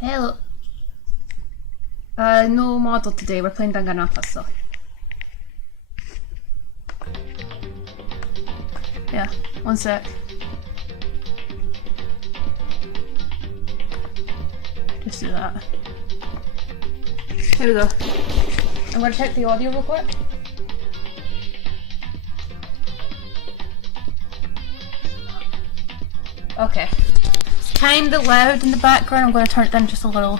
Hello. No model today. We're playing Danganronpa, so. Yeah, one sec. Just do that. Here we go. I'm gonna check the audio real quick. Okay. It's kinda loud in the background. I'm gonna turn it down just a little.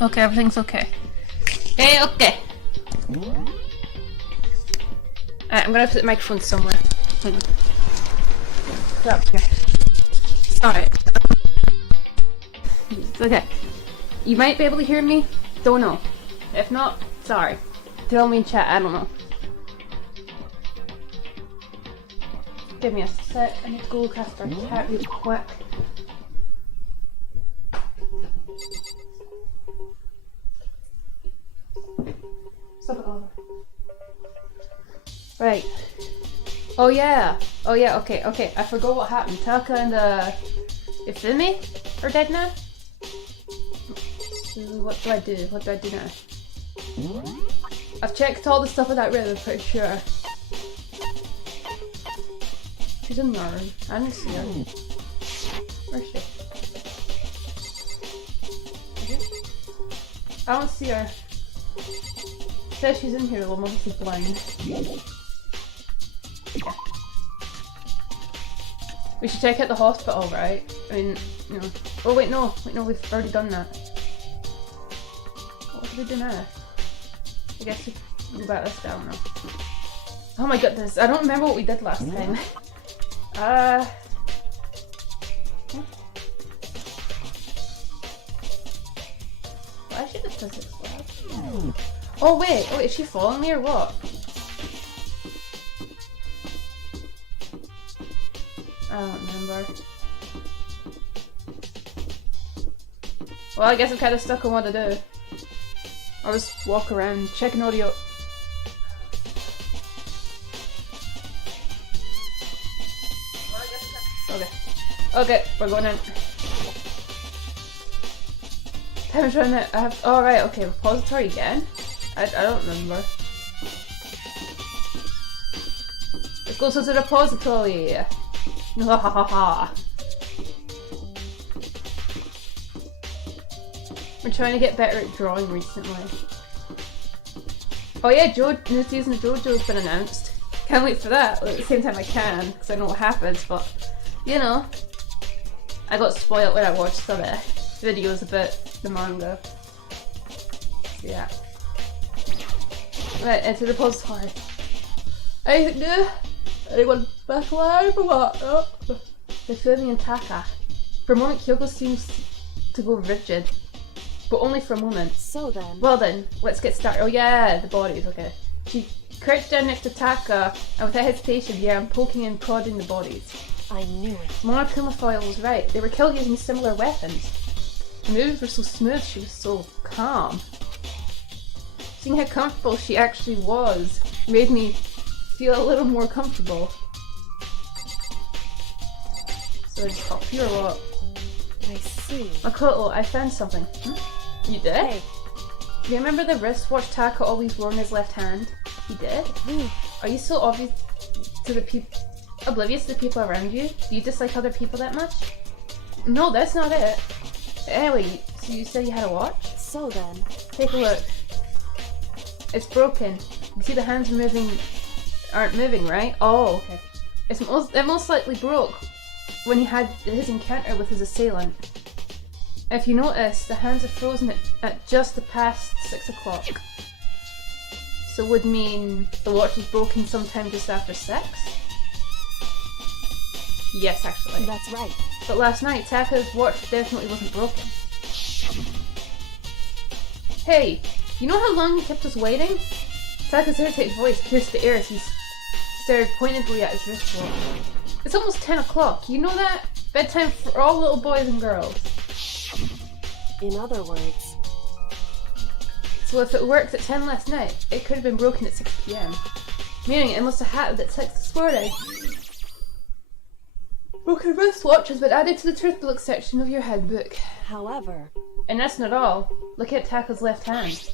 Okay, everything's okay. Okay, okay. Alright, I'm gonna put the microphone somewhere. Up here. Alright. Okay. You might be able to hear me. Don't know. If not, sorry. Tell me in chat, I don't know. Give me a sec. I need to go cast our cat real quick. Stop it over. Right. Oh yeah, okay. I forgot what happened. Taka and Ifumi are dead now? So what do I do? What do I do now? I've checked all the stuff in that room, I'm pretty sure. She's in there. I didn't see her. Where's she? I don't see her. Says she's in here though, I'm obviously blind. We should check out the hospital, right? I mean, you know. Oh wait, no, we've already done that. What do we do now? I guess we can go back this down now. Oh my goodness, I don't remember what we did last time. Why should the physics lab? Oh wait, is she following me or what? I don't remember. Well, I guess I'm kind of stuck on what to do. I'll just walk around, checking audio. Okay, we're going in. Time's running out. I have. Oh, right, okay, repository again? I don't remember. Let's go to the repository! No, ha ha ha. We're trying to get better at drawing recently. Oh yeah, new season of JoJo's been announced. Can't wait for that. Well, at the same time I can, because I know what happens, but you know. I got spoiled when I watched some videos about the manga. Yeah. Right, into the repository. Anything new? Anyone back alive or what? Oh. Ifumi and Taka. For a moment, Kyoko seems to go rigid. But only for a moment. So then. Well then, let's get started. Oh yeah, the bodies, okay. She crouched down next to Taka, and without hesitation began poking and prodding the bodies. I knew it. Monokuma Foil was right. They were killed using similar weapons. The moves were so smooth, she was so calm. Seeing how comfortable she actually was made me feel a little more comfortable. So I just pop you or what? I see. Makoto, I found something. You did? Hey. Do you remember the wristwatch Taka always wore in his left hand? He did? Are you so oblivious to the people around you? Do you dislike other people that much? No, that's not it. Anyway, so you said you had a watch? So then. Take a look. It's broken. You see the hands aren't moving, right? Oh, okay. It most likely broke when he had his encounter with his assailant. If you notice, the hands are frozen at just past 6 o'clock. So would mean the watch was broken sometime just after 6? Yes, actually. That's right. But last night, Taka's watch definitely wasn't broken. Hey, you know how long he kept us waiting? Taka's irritated voice pierced the air as he stared pointedly at his wristwatch. It's almost 10 o'clock, you know that? Bedtime for all little boys and girls. In other words. So if it worked at 10 last night, it could have been broken at 6 PM. Meaning it must have happened at 6 this morning. Okay, wristwatch has been added to the truth book section of your handbook. However, And that's not all. Look at Tako's left hand.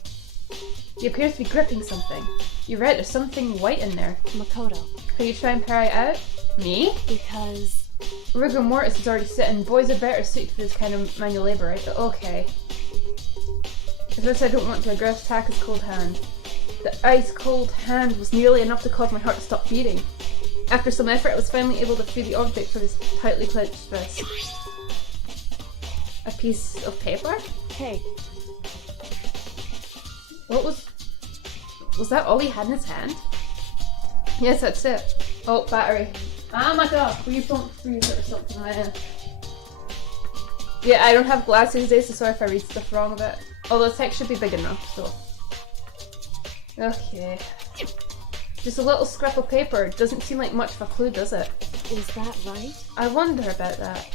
He appears to be gripping something. You're right, there's something white in there. Makoto, Can you try and pry it out? Me? because Rigor mortis is already sitting. Boys are better suited for this kind of manual labour, right? But okay. As much as I don't want to aggress Tako's cold hand. The ice cold hand was nearly enough to cause my heart to stop beating. After some effort, I was finally able to free the object from his tightly clenched fist. A piece of paper? hey, What was that all he had in his hand? Yes, that's it. Oh, battery. Oh my god, please don't freeze it or something like that. Yeah, I don't have glasses today, so sorry if I read stuff wrong a bit. Although the text should be big enough, so. Okay. Just a little scrap of paper. Doesn't seem like much of a clue, does it? is that right? I wonder about that.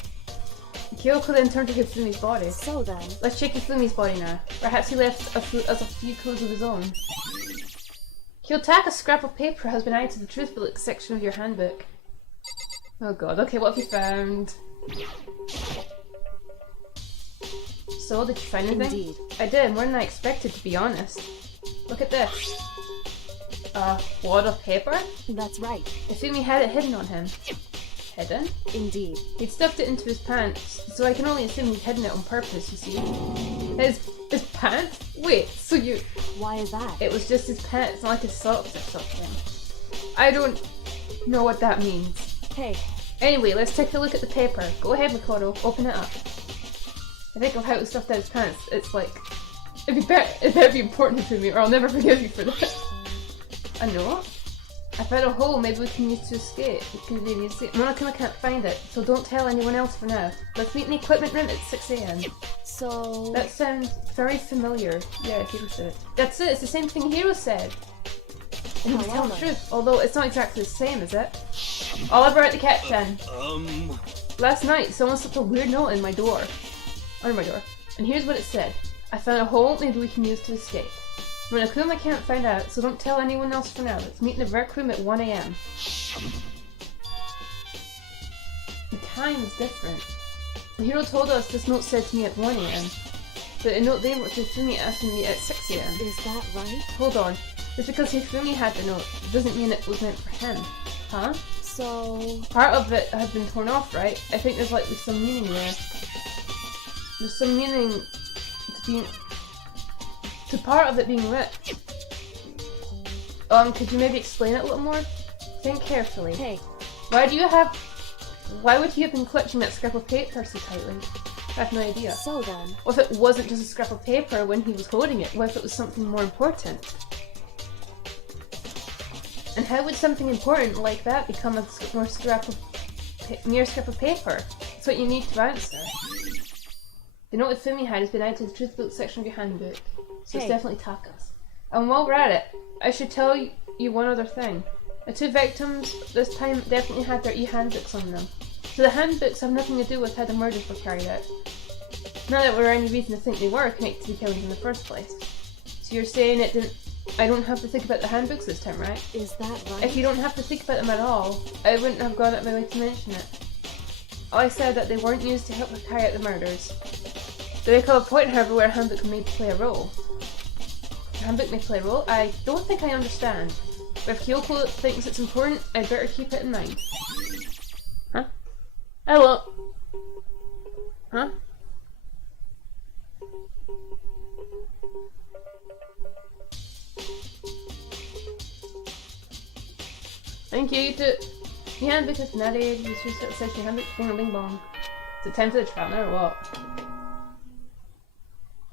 Kyoko then turned to Hifumi's body. So then, Let's check Hifumi's body now. Perhaps he left a few clues of his own. Kyotaka, a scrap of paper has been added to the truth book section of your handbook. Oh god, okay, what have you found? So, did you find anything? indeed. I did, more than I expected, to be honest. Look at this. A wad of paper? That's right. Hifumi had it hidden on him. Hidden? Indeed. He'd stuffed it into his pants, so I can only assume he'd hidden it on purpose, you see. His pants? Wait, so you... Why is that? It was just his pants, not like his socks or something. I don't know what that means. Hey, Anyway, let's take a look at the paper. Go ahead, Makoto, open it up. I think of how it stuffed out his pants. It's like... it better be important to me, or I'll never forgive you for that. A note? I found a hole maybe we can use to escape. We can maybe escape. Monokuma can't find it, so don't tell anyone else for now. Let's meet in the equipment room at 6 AM. so... That sounds very familiar. Yeah, Hiro said it. That's it, it's the same thing Hiro said. And he was telling the However. truth, although it's not exactly the same, is it? Oliver at the kitchen. Last night, someone slipped a weird note in my door. Under my door. And here's what it said. I found a hole maybe we can use to escape. Monokuma can't find out, so don't tell anyone else for now. Let's meet in the rec room at 1 AM. The time is different. The hero told us this note said to me at 1 AM. But a note they wrote to Hifumi asking me at 6 AM. Is that right? Hold on. Just because Hifumi had the note doesn't mean it was meant for him. Huh? So... Part of it had been torn off, right? I think there's likely some meaning there. There's some meaning to being... to part of it being ripped. Could you maybe explain it a little more? Think carefully. Hey, Why would he have been clutching that scrap of paper so tightly? I have no idea. so then... What if it wasn't just a scrap of paper when he was holding it? What if it was something more important? And how would something important like that become a mere scrap of paper? That's what you need to answer. The note Hifumi had has been added to the truth book section of your handbook, so it's Hey. definitely Taka's. And while we're at it, I should tell you one other thing. The two victims this time definitely had their e-handbooks on them. So the handbooks have nothing to do with how the murders were carried out. Not that there were any reason to think they were connected to the killings in the first place. So you're saying I don't have to think about the handbooks this time, right? Is that right? If you don't have to think about them at all, I wouldn't have gone out my way to mention it. I said that they weren't used to help carry out the murders. There may come a point, however, where a handbook may play a role. A handbook may play a role? I don't think I understand. But if Kyoko thinks it's important, I'd better keep it in mind. Huh? Hello? Huh? Thank you, you too. The handbook is not a research section handbook thing bing bong. Is it time for the traveler or what?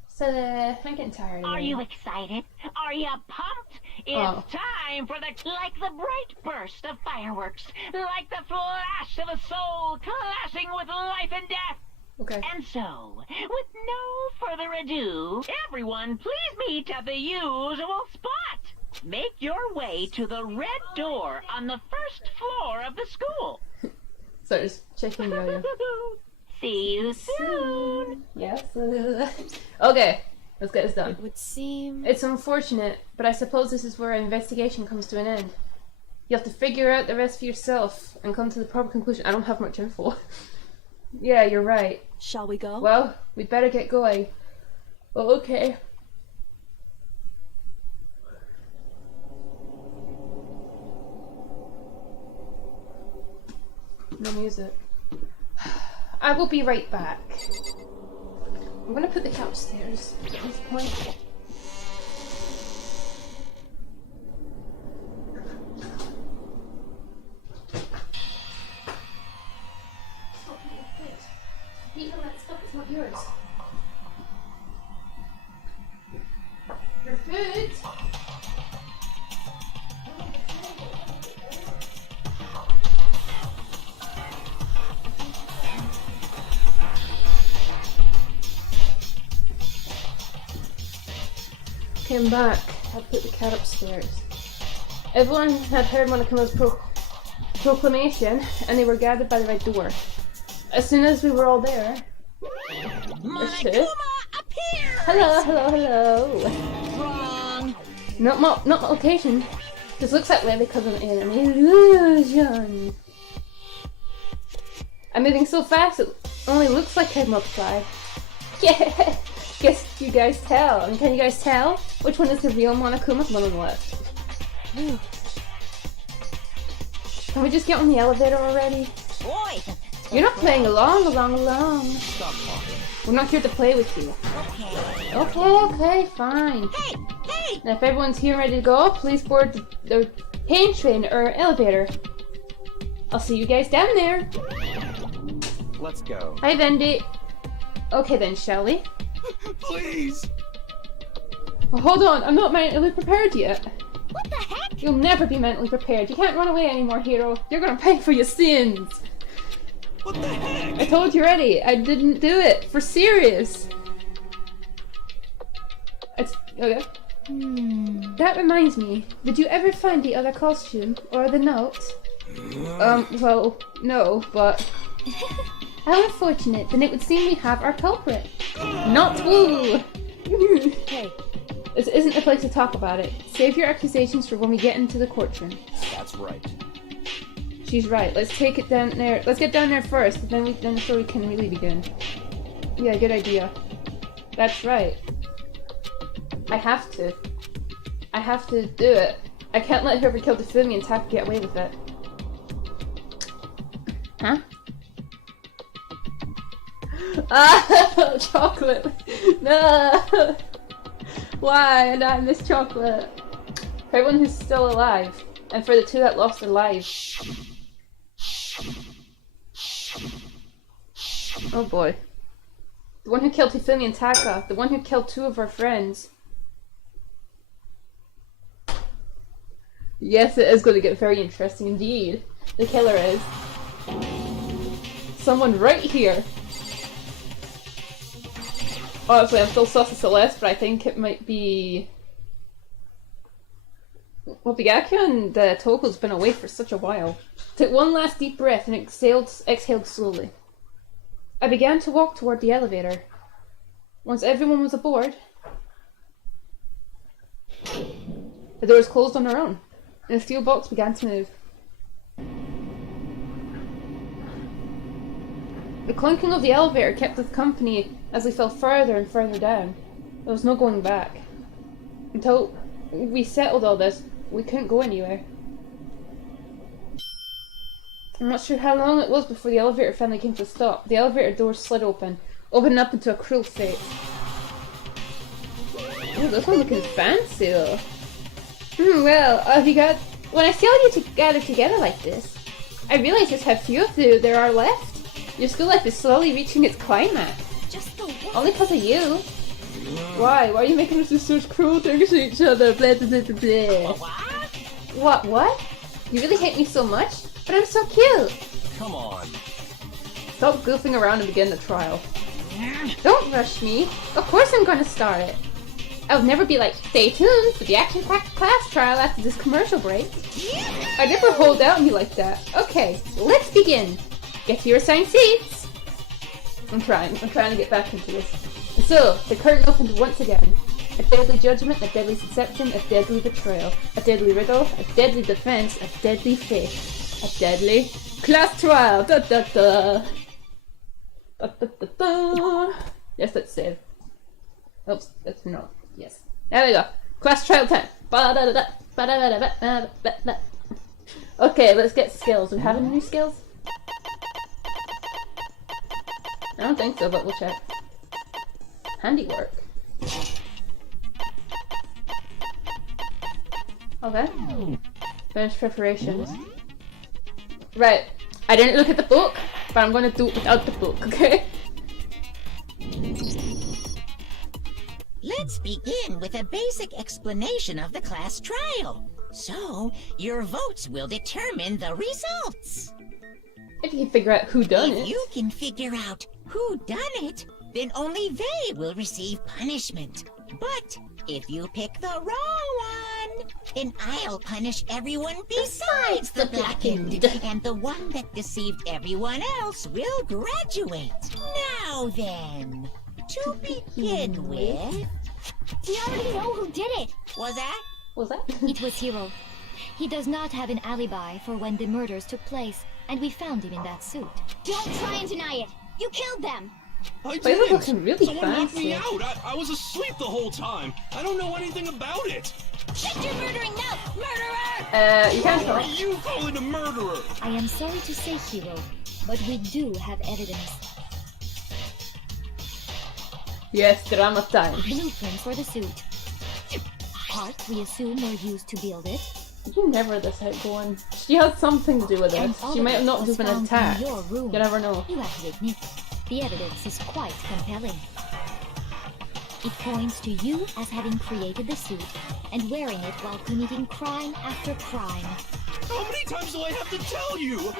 So I getting tired. Are you excited? Are you pumped? It's time for like the bright burst of fireworks, like the flash of a soul clashing with life and death. Okay. And so, with no further ado, everyone please meet at the usual spot. Make your way to the red door on the first floor of the school. So just checking Yo-Yo. See you soon. Yes. Okay, let's get this done. It would seem... It's unfortunate, but I suppose this is where our investigation comes to an end. You have to figure out the rest for yourself and come to the proper conclusion. I don't have much info. Yeah, you're right. Shall we go? Well, we'd better get going. Oh, okay. No music. I will be right back. I'm gonna put the cat upstairs at this point. Peter, that stuff is not yours. Your food! Came back. I put the cat upstairs. Everyone had heard Monokuma's proclamation, and they were gathered by the red door. As soon as we were all there, Monokuma appears! hello, hello, hello. Wrong. Not my location. This looks that way because of an illusion. I'm moving so fast it only looks like I multiply. Yeah. Guess you guys tell. I mean, can you guys tell which one is the real Monokuma? The one on the left. Can we just get on the elevator already? Boy. You're not playing along. Stop talking. We're not here to play with you. Okay, fine. Hey! Now if everyone's here ready to go, please board the pain train or elevator. I'll see you guys down there. Let's go. Hi, Vendy. Okay then, shall we? Please! Well, hold on, I'm not mentally prepared yet. What the heck? You'll never be mentally prepared. You can't run away anymore, hero. You're gonna pay for your sins. What the heck? I told you already. I didn't do it. For serious. Okay. That reminds me. Did you ever find the other costume? Or the note? Well, no, but... How unfortunate. Then it would seem we have our culprit. Not woo! Hey, This isn't the place to talk about it. Save your accusations for when we get into the courtroom. That's right. She's right. Let's take it down there. Let's get down there first, then the story can really begin. Yeah, good idea. That's right. I have to. I have to do it. I can't let whoever killed Tefumi and Taka get away with it. Huh? Ah, chocolate. No. Why? And I miss chocolate. For everyone who's still alive, and for the two that lost their lives. Oh boy. The one who killed Hifumi and Taka. The one who killed two of our friends. Yes, it is going to get very interesting indeed. The killer is someone right here. Honestly, I'm still sus of Celeste, but I think it might be... Well, Byakuya and Toko's been away for such a while. Took one last deep breath and exhaled slowly. I began to walk toward the elevator. Once everyone was aboard, the doors closed on their own, and the steel box began to move. The clunking of the elevator kept us company as we fell further and further down. There was no going back. Until we settled all this, we couldn't go anywhere. I'm not sure how long it was before the elevator finally came to a stop. The elevator door slid open, opening up into a cruel fate. Oh, this one's looking fancy though. Well, have you got... When I see all you gathered together like this, I realize just how few of you there are left. Your school life is slowly reaching its climax. just the one. Only because of you. Why? Why are you making us do such cruel things to each other? Blah, blah, blah, blah, blah. What? You really hate me so much? But I'm so cute! Come on. Stop goofing around and begin the trial. Don't rush me. Of course I'm gonna start it. I would never be like, stay tuned for the action-packed class trial after this commercial break. I never hold out on you like that. Okay, let's begin. Get to your assigned seats. I'm trying to get back into this. And so, the curtain opened once again, A deadly judgment, a deadly deception, a deadly betrayal, a deadly riddle, a deadly defense, a deadly fate, a deadly class trial. Da da da. Da da da da. Yes, let's save. Oops, that's no. Yes. There we go. Class trial time. Ba-da-da-da. Ba-da-da-da-ba-ba-ba-ba. Okay, let's get skills. Do we have any new skills? I don't think so, but we'll check. Handiwork. Okay. Finish preparations. Right. I didn't look at the book, but I'm gonna do it without the book, okay? Let's begin with a basic explanation of the class trial. So, your votes will determine the results. If you can figure out who done If it. you can figure out who done it, then only they will receive punishment. But if you pick the wrong one, then I'll punish everyone besides the blackened. And the one that deceived everyone else will graduate. Now then, to begin with... We already know who did it. Was that? What was that? It was Hiro. He does not have an alibi for when the murders took place, and we found him in that suit. Don't try and deny it. You killed them. I But you're didn't. looking really Someone knocked me fancy. out. I was asleep the whole time. I don't know anything about it. Shut your murdering mouth, murderer! You can't What talk. are you calling a murderer? I am sorry to say, Hiro, but we do have evidence. Yes, drama time. Blueprint for the suit. Parts we assume were used to build it. You never this out going. She had something to do with And this. all She of might have it not was just been found in attacked. your room. You never know. You have to admit, the evidence is quite compelling. It points to you as having created the suit and wearing it while committing crime after crime. How many times do I have to tell you?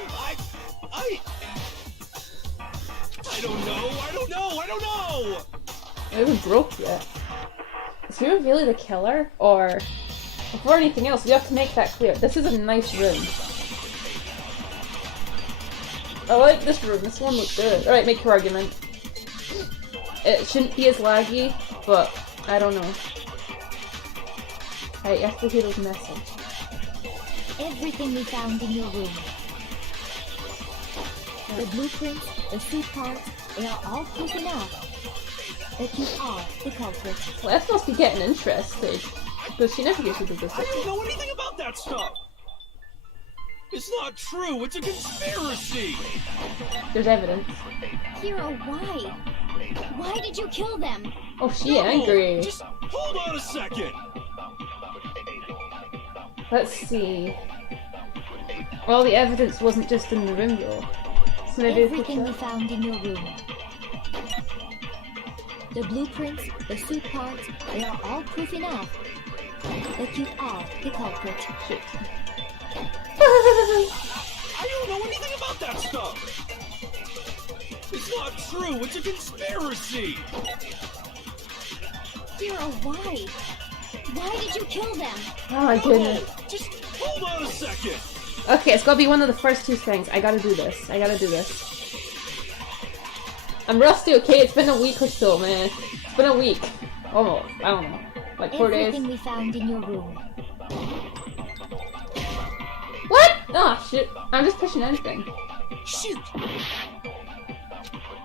I don't know. I don't know. I haven't broke yet. Is he really the killer? Or before anything else, we have to make that clear. This is a nice room. I like this room. This one looks good. Alright, make your argument. It shouldn't be as laggy, but I don't know. Alright, you have to hear his message. Everything we found in your room. The blueprints, the suit parts, they are all proof enough that you are the culprit. Well, that must be getting interested. Because she never usually does this. I don't know anything about that stuff. It's not true. It's a conspiracy. There's evidence. Hiro, why? Why did you kill them? Oh, she angry. Just hold on a second. Let's see. Well, the evidence wasn't just in the room, though. So maybe Everything we found in your room. The blueprints, the suit parts, they are all proof enough that you are the culprit. Shit. I don't know anything about that stuff. It's not true. It's a conspiracy. Hiro, why? Why did you kill them? Oh my goodness. Just hold on a second. Okay, it's gotta be one of the first two things. I gotta do this. I gotta do this. I'm rusty, okay? It's been a week or so, man. It's been a week. Almost. I don't know. Like 4 days. Everything we found in your room. What? Oh, shit. I'm just pushing anything. Shoot!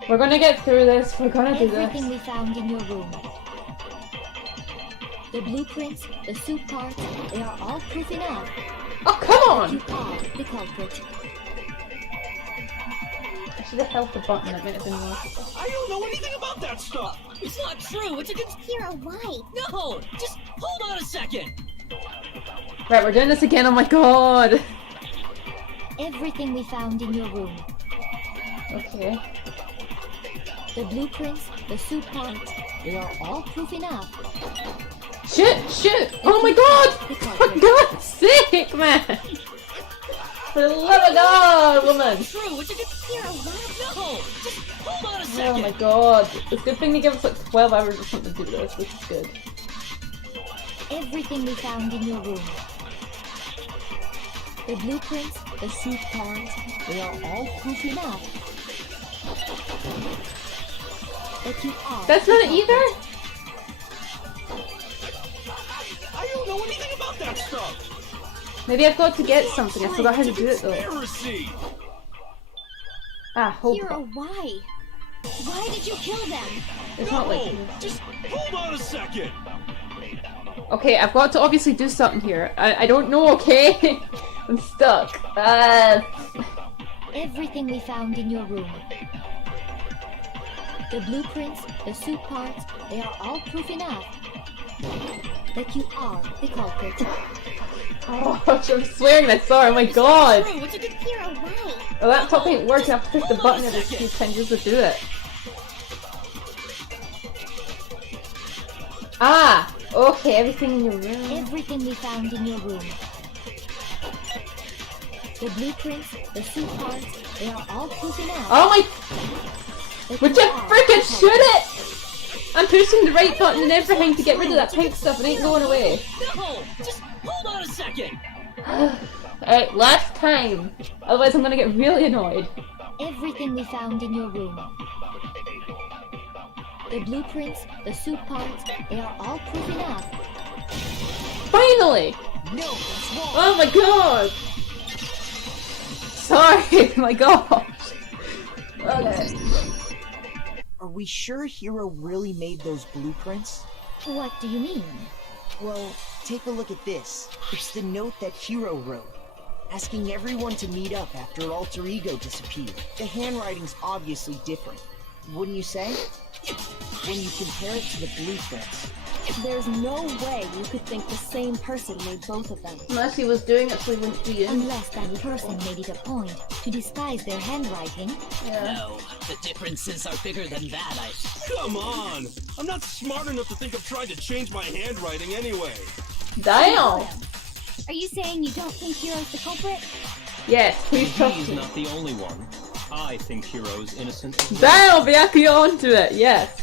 We're gonna get through this. We're gonna do Everything this. we found in your room. The blueprints, the suit parts, they are all proof enough Oh, come that on! you are the culprit. I should have held the button. That might have been worse. I don't know anything about that stuff. It's not true. It's a conspiracy. Hiro, why? No, just hold on a second. Right, we're doing this again. Oh my god. Everything we found in your room. Okay. The blueprints, the suit parts, they are all proof enough. Shit! Shit! Oh my god! For God's sake, man! For the love of God, woman! True. It's a conspiracy. Hiro, why? No, just hold on a Oh second. my god. It's a good thing they give us like 12 hours or something to do this. This is good. Everything we found in your room. The blueprints, the suit parts, they are all proof enough that you are. That's the not it culprit. either? know anything about that stuff. Maybe I've got to get something. I forgot how to do it though. Conspiracy. Ah, hold Hero, on. why? Why did you kill them? It's not like... No, just hold on a second. Okay, I've got to obviously do something here. I don't know, okay? I'm stuck. Everything we found in your room. The blueprints, the suit parts, they are all proof enough that you are the culprit. Oh, I'm swearing I saw her. Oh my god! Hero, why? The laptop ain't working. I have to push the button every few times just to do it. Ah! Okay, everything in your room. Everything we found in your room. The blueprints, the suit parts, they are all proof enough. Oh my... that Would you are freaking the shoot culprit. it?! I'm pushing the right button and everything to get rid of that pink stuff. It ain't going away. No, just hold on a second. Alright, last time. Otherwise I'm gonna get really annoyed. Everything we found in your room. The blueprints, the suit parts, they are all proof enough. Finally! No, that's wrong. Oh my god! Sorry, my gosh. Okay. Are we sure Hero really made those blueprints? What do you mean? Well, take a look at this. It's the note that Hero wrote, asking everyone to meet up after Alter Ego disappeared. The handwriting's obviously different, wouldn't you say? When you compare it to the blueprints. There's no way you could think the same person made both of them. Unless he was doing it so he wouldn't be in. Unless that person made it a point to disguise their handwriting. Yeah. No, the differences are bigger than that, Come on. I'm not smart enough to think of trying to change my handwriting anyway. Damn! Are you saying you don't think Hero's the culprit? Yes, please trust He's me. not the only one. I think Hero's innocent as well. Damn, Byakuya onto it, yes.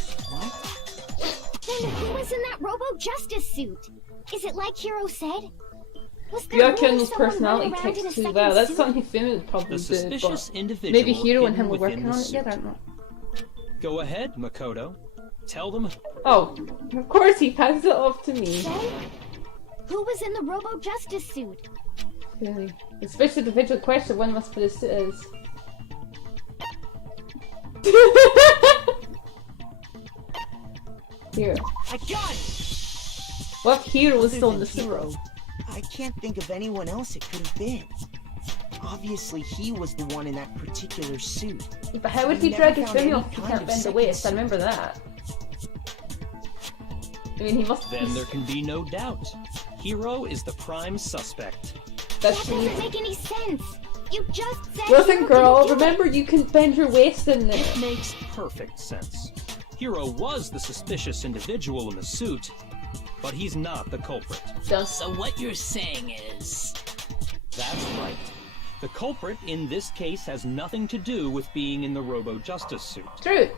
Then who was in that Robo-Justice suit? Is it like Hero said? Was there Byakuya really and his someone personality running around in a takes too second well. That's suit? something Fumi would probably The do, suspicious but individual maybe Hero and him were hidden working on within it the together, I suit. don't know. Go ahead, Makoto. Tell them. Oh, of course he passes it off to me. Say? Who was in the Robo-Justice suit? Really. Especially the individual question, one must put his suit is. Here. I got it! What hero was Other still in than the Hero, suit? I can't think of anyone else it could have been. Obviously, he was the one in that particular suit. Yeah, but how would he Never drag his found Fumi any off if he kind can't of bend the second waist? I suit. remember that. I mean, he must. Then there can be no doubt. Hero is the prime suspect. That's That doesn't the. make any sense. You just said Listen, Hero girl. didn't do it. Remember, you can bend your waist in there. It makes perfect sense. Hero was the suspicious individual in the suit, but he's not the culprit. Just So what you're saying is... That's right. The culprit in this case has nothing to do with being in the Robo-Justice suit. true.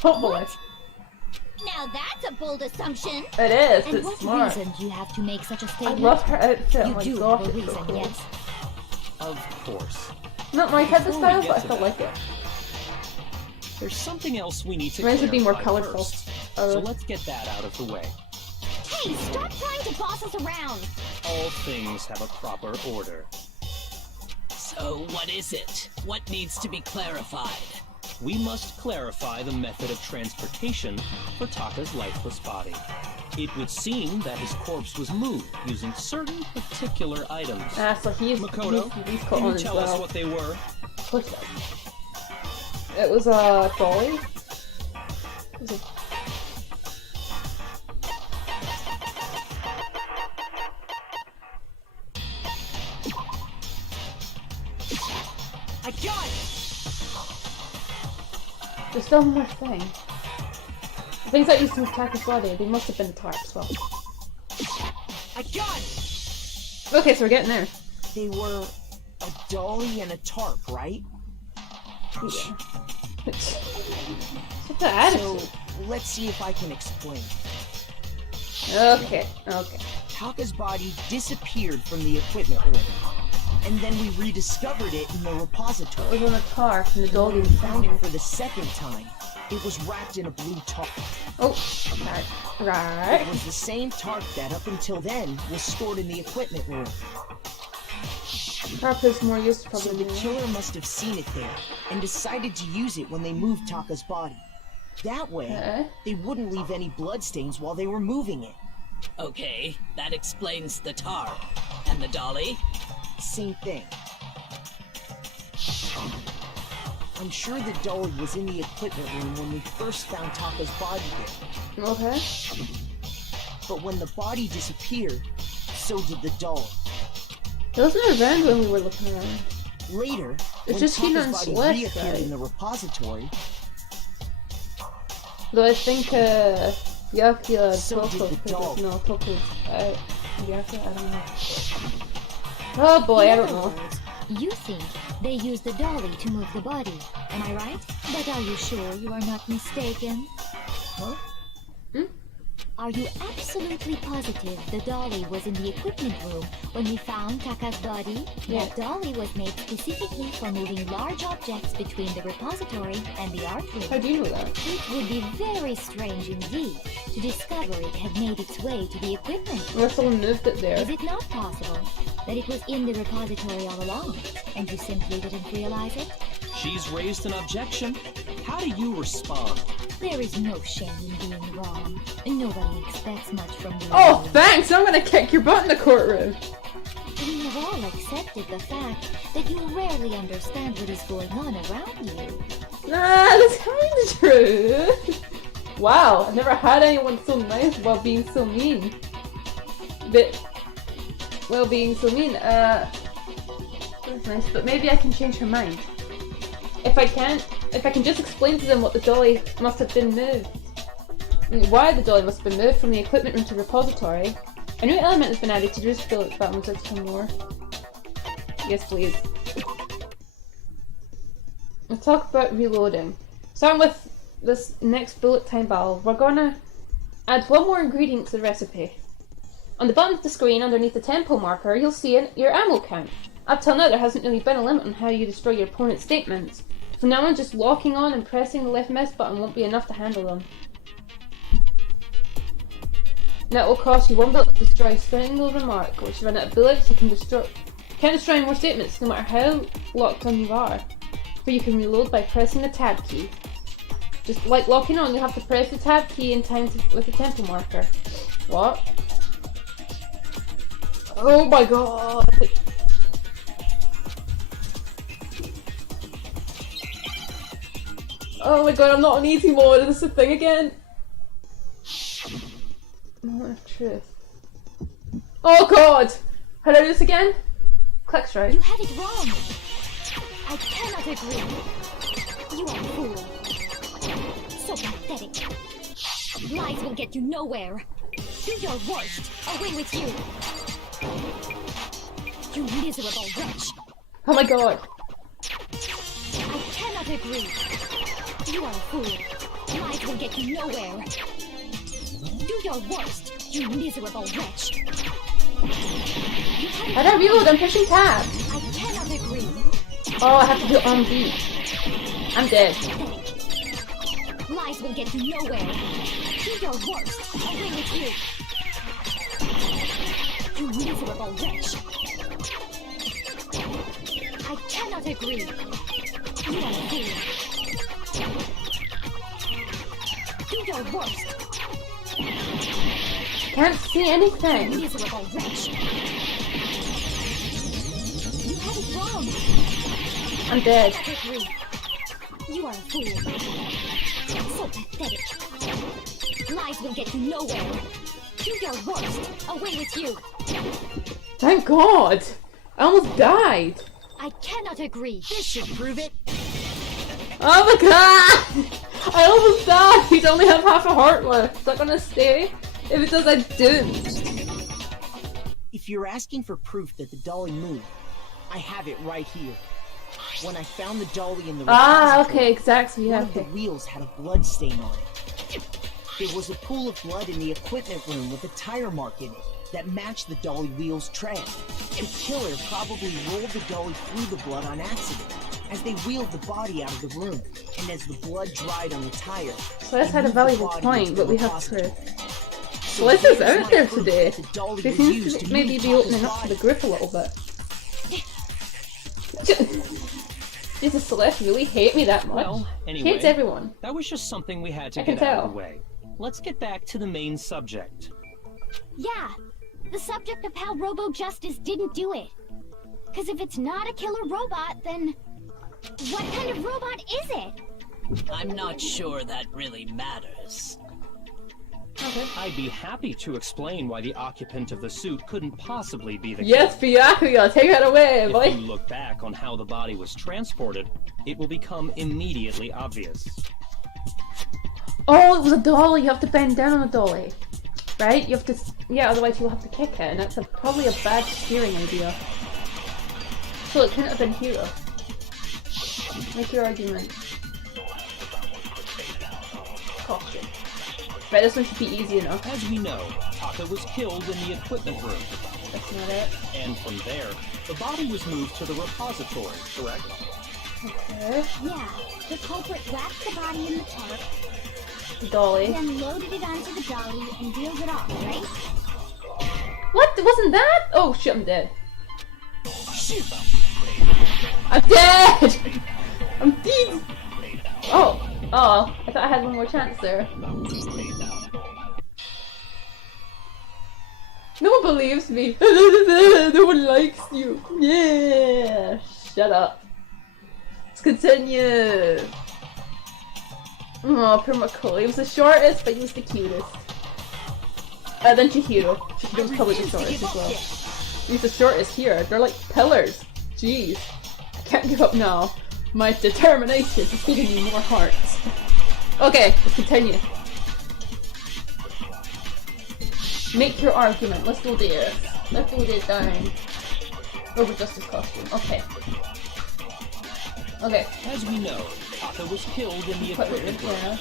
Hopefully, Now that's a bold assumption. it is. And It's what smart. reason do you have to make such a I statement? love her outfit. Oh You my do gosh, have a it's so reason, cool. yes. Of course. Not my type of Before we style, get but I to still that, like it. There's something else we need to Reminds me of being more clarify colourful. first. Oh. So let's get that out of the way. Hey, stop trying to boss us around. All things have a proper order. So what is it? What needs to be clarified? We must clarify the method of transportation for Taka's lifeless body. It would seem that his corpse was moved using certain particular items. Ah, so he's Makoto, he's caught can on you as tell us well. what they were? Of course not. It was a trolley. It was a... I got it! There's still one more thing. The things that used to attack his body, they must have been a tarp as well. I got it! Okay, so we're getting there. They were a dolly and a tarp, right? Yeah. What's the attitude? So, let's see if I can explain. Okay, okay. Taka's body disappeared from the equipment room, and then we rediscovered it in the It repository. was on a tarp and the dog We inside found it. it for the second time, It was wrapped in a blue tarp. Oh, right. It was the same tarp that, up until then, was stored in the equipment room. Tarp is more useful So probably. the killer must have seen it there, and decided to use it when they moved Taka's body. That way, they wouldn't leave any bloodstains while they were moving it. Okay, that explains the tarp. And the dolly? Same thing. I'm sure the dolly was in the equipment room when we first found Taka's body there. Okay. But when the body disappeared, so did the dolly. It wasn't around when we were looking around. Later, It's when just Taka's Hinon's body left, reappeared right? in the repository, Though I think Yakila So did the dog. no Toku's Yakila, I don't know. Oh boy, I don't know. You think they used the dolly to move the body, am I right? But are you sure you are not mistaken? huh? Are you absolutely positive the dolly was in the equipment room when we found Taka's body? Yeah. That dolly was made specifically for moving large objects between the repository and the art room. How do you know that? It would be very strange indeed to discover it had made its way to the equipment. Unless someone moved it there. Is it not possible that it was in the repository all along, and you simply didn't realize it? She's raised an objection. How do you respond? There is no shame in being wrong. Nobody expects much from you. Oh, thanks! I'm gonna kick your butt in the courtroom. We have all accepted the fact that you rarely understand what is going on around you. Nah, that's kind of true. Wow, I've never had anyone so nice while being so mean. That's nice, but maybe I can change her mind. If I can just explain to them what the dolly must have been moved. Why the dolly must have been moved from the equipment room to the repository. A new element has been added to reduce bullet buttons extra more. Yes, please. Let's talk about reloading. Starting with this next bullet time battle, we're gonna add one more ingredient to the recipe. On the bottom of the screen, underneath the tempo marker, you'll see your ammo count. Up till now, there hasn't really been a limit on how you destroy your opponent's statements. From now on, just locking on and pressing the left mouse button won't be enough to handle them. Now it will cost you 1 bullet to destroy a single remark, which run out of bullets you can destroy more statements no matter how locked on you are. But you can reload by pressing the tab key. Just like locking on, you have to press the tab key in time with the tempo marker. What? Oh my god! Oh my god, I'm not on easy mode, is this a thing again? Moment of truth. Oh god! How do I do this again? Clicks right. You have it wrong. I cannot agree. You are a fool. So pathetic. Lies will get you nowhere. Do your worst. Away with you. You miserable wretch. Oh my god. I cannot agree. You are a fool. Lies will get you nowhere. Do your worst, you miserable wretch. How do I reload? I'm pushing tab. I cannot agree. Oh, I have to do it on beat. I'm dead. Lies will get you nowhere. Do your worst. Away with you. You miserable wretch. I cannot agree. You are a fool. Do your worst. Can't see anything. Miserable wretch. You have it wrong. I'm dead. Agree. You are a fool. So pathetic. Lies will get you nowhere. Do your worst. Away with you. Thank god. I almost died. I cannot agree. This should prove it. Oh my god! I almost died! I only have half a heart left. Is that gonna stay? If it does, I'm doomed. If you're asking for proof that the dolly moved, I have it right here. When I found the dolly in the repository, okay, exactly, yeah, one of the okay. wheels had a blood stain on it. There was a pool of blood in the equipment room with a tire mark in it that matched the dolly wheel's tread. The killer probably rolled the dolly through the blood on accident. as they wheeled the body out of the room, and as the blood dried on the tire. Celeste had a valuable point, but we have to... Celeste is out there today. She seems to maybe be opening up to the group a little bit. Jesus, Celeste really hate me that much. Well, anyway, hates everyone. That was just something we had to I get can out of tell. the way. Let's get back to the main subject. Yeah, the subject of how Robo-Justice didn't do it. Because if it's not a killer robot, then what kind of robot is it? I'm not sure that really matters. Okay. I'd be happy to explain why the occupant of the suit couldn't possibly be the Yes, Byakuya, take that away, boy. If you look back on how the body was transported, it will become immediately obvious. Oh, it was a dolly. You have to bend down on a dolly, right? You have to, yeah. Otherwise, you'll have to kick it, and that's probably a bad steering idea. So it couldn't have been Hero. Make your argument. Costume. Right, this one should be easy enough. As we know, Taka was killed in the equipment room. That's not it. And from there, the body was moved to the repository, correct? Okay. Yeah, the culprit wrapped the body in the tarp, Dolly. then loaded it onto the dolly and wheeled it off, right? What? Wasn't that? Oh shit, I'm dead. I'm dead! I'm dead! Oh. Oh, I thought I had one more chance there. No one believes me. No one likes you. Yeah. Shut up. Let's continue. Oh, poor Macaulay. He was the shortest, but he was the cutest. Then Chihiro. Chihiro's probably the shortest as well. He's the shortest here. They're like pillars. Jeez. I can't give up now. My determination is giving me more hearts. Okay, let's continue. Make your argument. Let's do this. Let's do this, darling. Robo-Justice costume. Okay. Okay. As we know, Taka was killed in the equipment room. Yeah.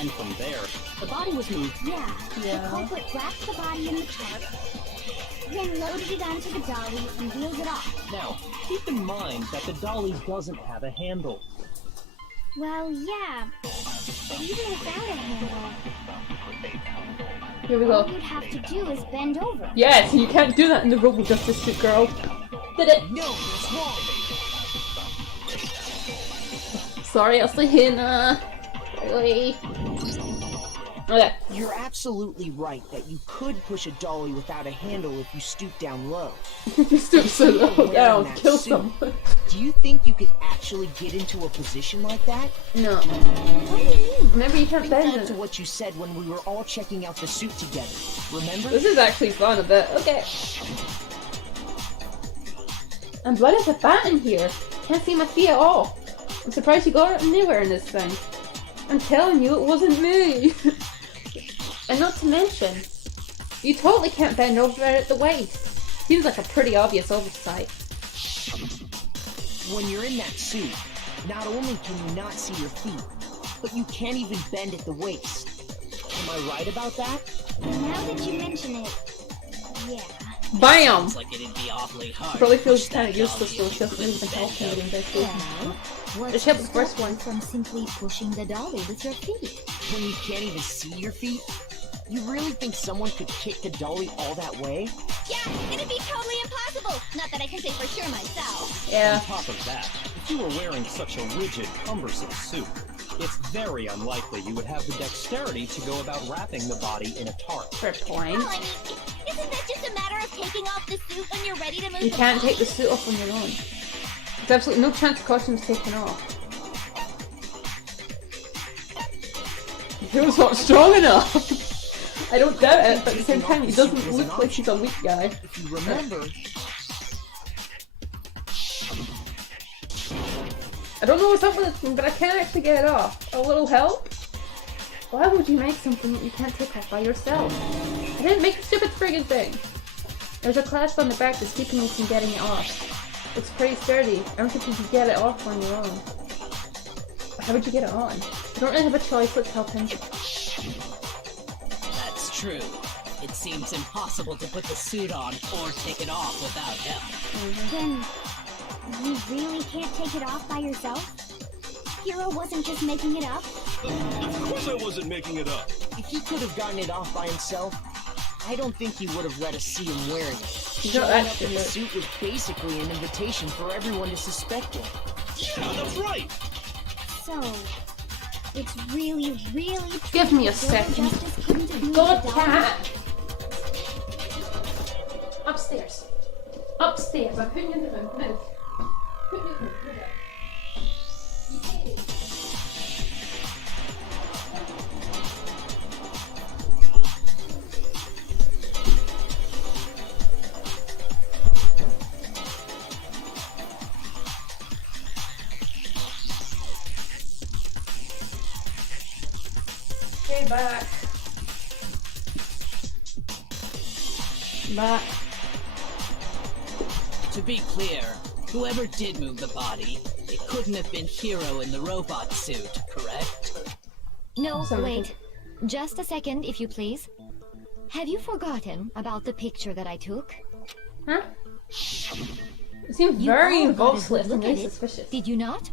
And from there, the body was moved. Yeah, Yeah. the culprit wrapped the body in the tarp, then loaded it onto the dolly and wheeled it off. Now, keep in mind that the dolly doesn't have a handle. Well, yeah, but even without a handle, Here we all go. you'd have to do is bend over. Yes, you can't do that in the Robo-Justice suit, girl. Did it? No, that's wrong. Sorry, I'll stay here. Really? Okay. You're absolutely right that you could push a dolly without a handle if you stoop down low. Stoop so low Wearing down, that kill suit, someone. Do you think you could actually get into a position like that? No. What do you mean? Remember, you can't Think back bend to it. what you said when we were all checking out the suit together. Remember? This is actually fun a bit. Okay. And what is a bat in here? Can't see my feet at all. I'm surprised you got it anywhere in this thing. I'm telling you, it wasn't me. And not to mention, you totally can't bend over at the waist. Seems like a pretty obvious oversight. When you're in that suit, not only can you not see your feet, but you can't even bend at the waist. Am I right about that? Now that you mention it, yeah. BAM! Sounds like it'd be awfully hard. Probably to feels push kind that of useless dolly though, into so it doesn't help me with the investigation. What's Just help to the first stop one. you from simply pushing the dolly with your feet? When you can't even see your feet? You really think someone could kick the dolly all that way? Yeah, it'd be totally impossible. Not that I can say for sure myself. Yeah. On top of that, if you were wearing such a rigid, cumbersome suit, it's very unlikely you would have the dexterity to go about wrapping the body in a tarp. Fair point. Well, I mean, isn't that just a matter of taking off the suit when you're ready to move You the can't body? take the suit off on your own. There's absolutely no chance the costume's taken off. He was not strong enough! I don't doubt it, but at the same time, he doesn't look like he's a weak guy. If you remember, I don't know what's up with this thing, but I can't actually get it off. A little help? Why would you make something that you can't take off by yourself? I didn't make the stupid friggin' thing. There's a clasp on the back that's keeping you from getting it off. It's pretty sturdy. I don't think you can get it off on your own. How would you get it on? You don't really have a choice. Let's help him. That's true. It seems impossible to put the suit on or take it off without help. Then, You really can't take it off by yourself? Hero wasn't just making it up? Of course I wasn't making it up. If he could have gotten it off by himself, I don't think he would have let us see him wearing it. No, Showing up that's in the it. suit was basically an invitation for everyone to suspect him. Yeah, that's right. So, it's really, really true Give me a that Robo second. Justice couldn't have moved God, the doll? cat! Upstairs. Upstairs. I'm putting you in the room. Move. Put you in the room. Move it. You take it. Okay, back. Back. To be clear, whoever did move the body, it couldn't have been Hero in the robot suit, correct? No, Something. wait. Just a second, if you please. Have you forgotten about the picture that I took? Huh? It seems You very all got a involved good and look very at it, suspicious. did you not?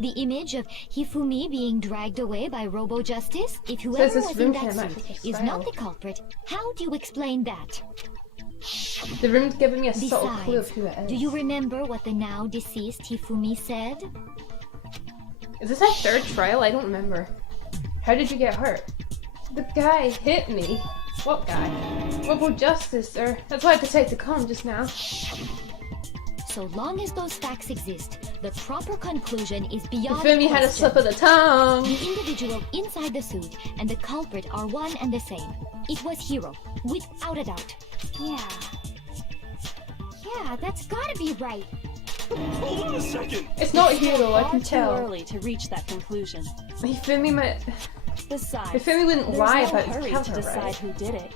The image of Hifumi being dragged away by Robo Justice? If whoever this was room in that can't match suit with his is style. not the culprit, how do you explain that? The room's giving me a subtle clue of Besides, who it is. do you remember what the now deceased Hifumi said? Is this our third trial? I don't remember. How did you get hurt? The guy hit me. What guy? Robo Justice, sir. That's why I decided to come just now. So long as those facts exist, the proper conclusion is beyond Hifumi had a slip of the tongue. The individual inside the suit and the culprit are one and the same. It was Hero, without a doubt. Yeah. Yeah, that's gotta be right. Hold on a second. It's not Hero, I can Far too tell. early to reach that conclusion. Hifumi might... Besides, Hifumi wouldn't there's lie no about his hurry killer, to decide right? who did it.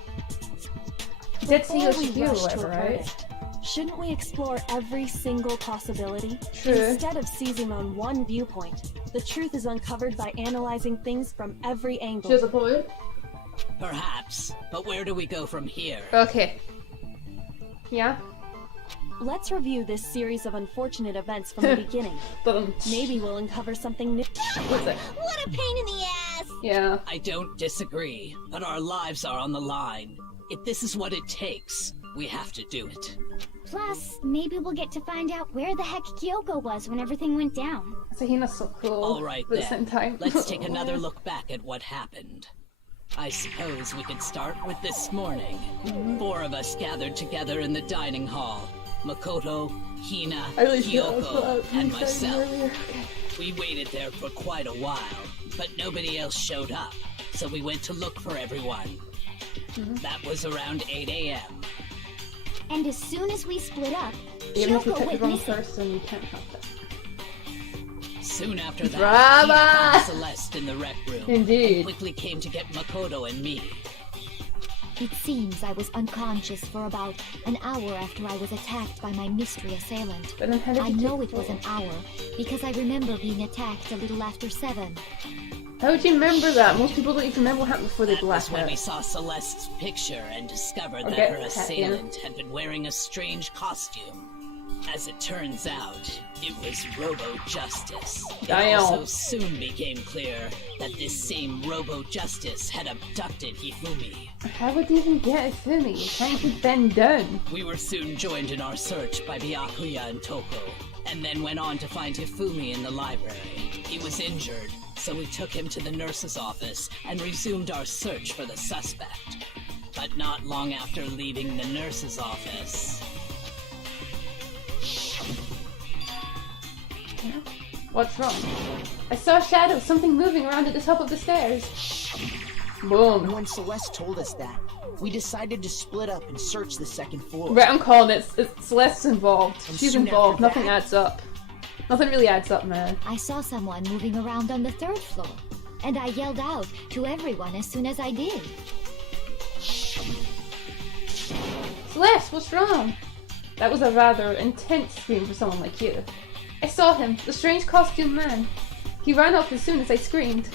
He did say he was Before we Hero, rush to a right? verdict, shouldn't we explore every single possibility? True. Instead of seizing on one viewpoint, the truth is uncovered by analyzing things from every angle. She has a point. Perhaps, but where do we go from here? Okay. Yeah? Let's review this series of unfortunate events from the beginning. Maybe we'll uncover something new. What's it? What a pain in the ass! Yeah. I don't disagree, but our lives are on the line. If this is what it takes, we have to do it. Plus, maybe we'll get to find out where the heck Kyoko was when everything went down. Sahena's so cool. All right But at the same then, time. let's take another look back at what happened. I suppose we could start with this morning. 4 of us gathered together in the dining hall. Makoto, Hina, I really feel that was what I Kyoko, was and saying myself. earlier. Okay. We waited there for quite a while, but nobody else showed up, so we went to look for everyone. That was around 8 a.m. And as soon as we split up, Even if you Kyoko pick the went wrong missing. person, you can't help it. Soon after that, Drama! Hina found Celeste in the rec room. Indeed. And quickly came to get Makoto and me. It seems I was unconscious for about an hour after I was attacked by my mystery assailant. But then how did I you know take it was the- an hour because I remember being attacked a little after 7. How would you remember that? Most people don't even remember what happened before they That was black when out. we saw Celeste's picture and discovered Okay, that her yeah. assailant had been wearing a strange costume. As it turns out, it was Robo Justice. It Damn. also soon became clear that this same Robo Justice had abducted Hifumi. How would you even get Hifumi? You're trying to bend down. We were soon joined in our search by Byakuya and Toko, and then went on to find Hifumi in the library. He was injured, so we took him to the nurse's office and resumed our search for the suspect. But not long after leaving the nurse's office... What's wrong? I saw a shadow, something moving around at the top of the stairs. Boom. And when Celeste told us that, we decided to split up and search the second floor. Right, I'm calling it. Celeste's involved. And She's soon involved. after Nothing that- adds up. Nothing really adds up, man. I saw someone moving around on the 3rd floor, and I yelled out to everyone as soon as I did. Celeste, what's wrong? That was a rather intense scream for someone like you. I saw him, the strange costumed man. He ran up as soon as I screamed.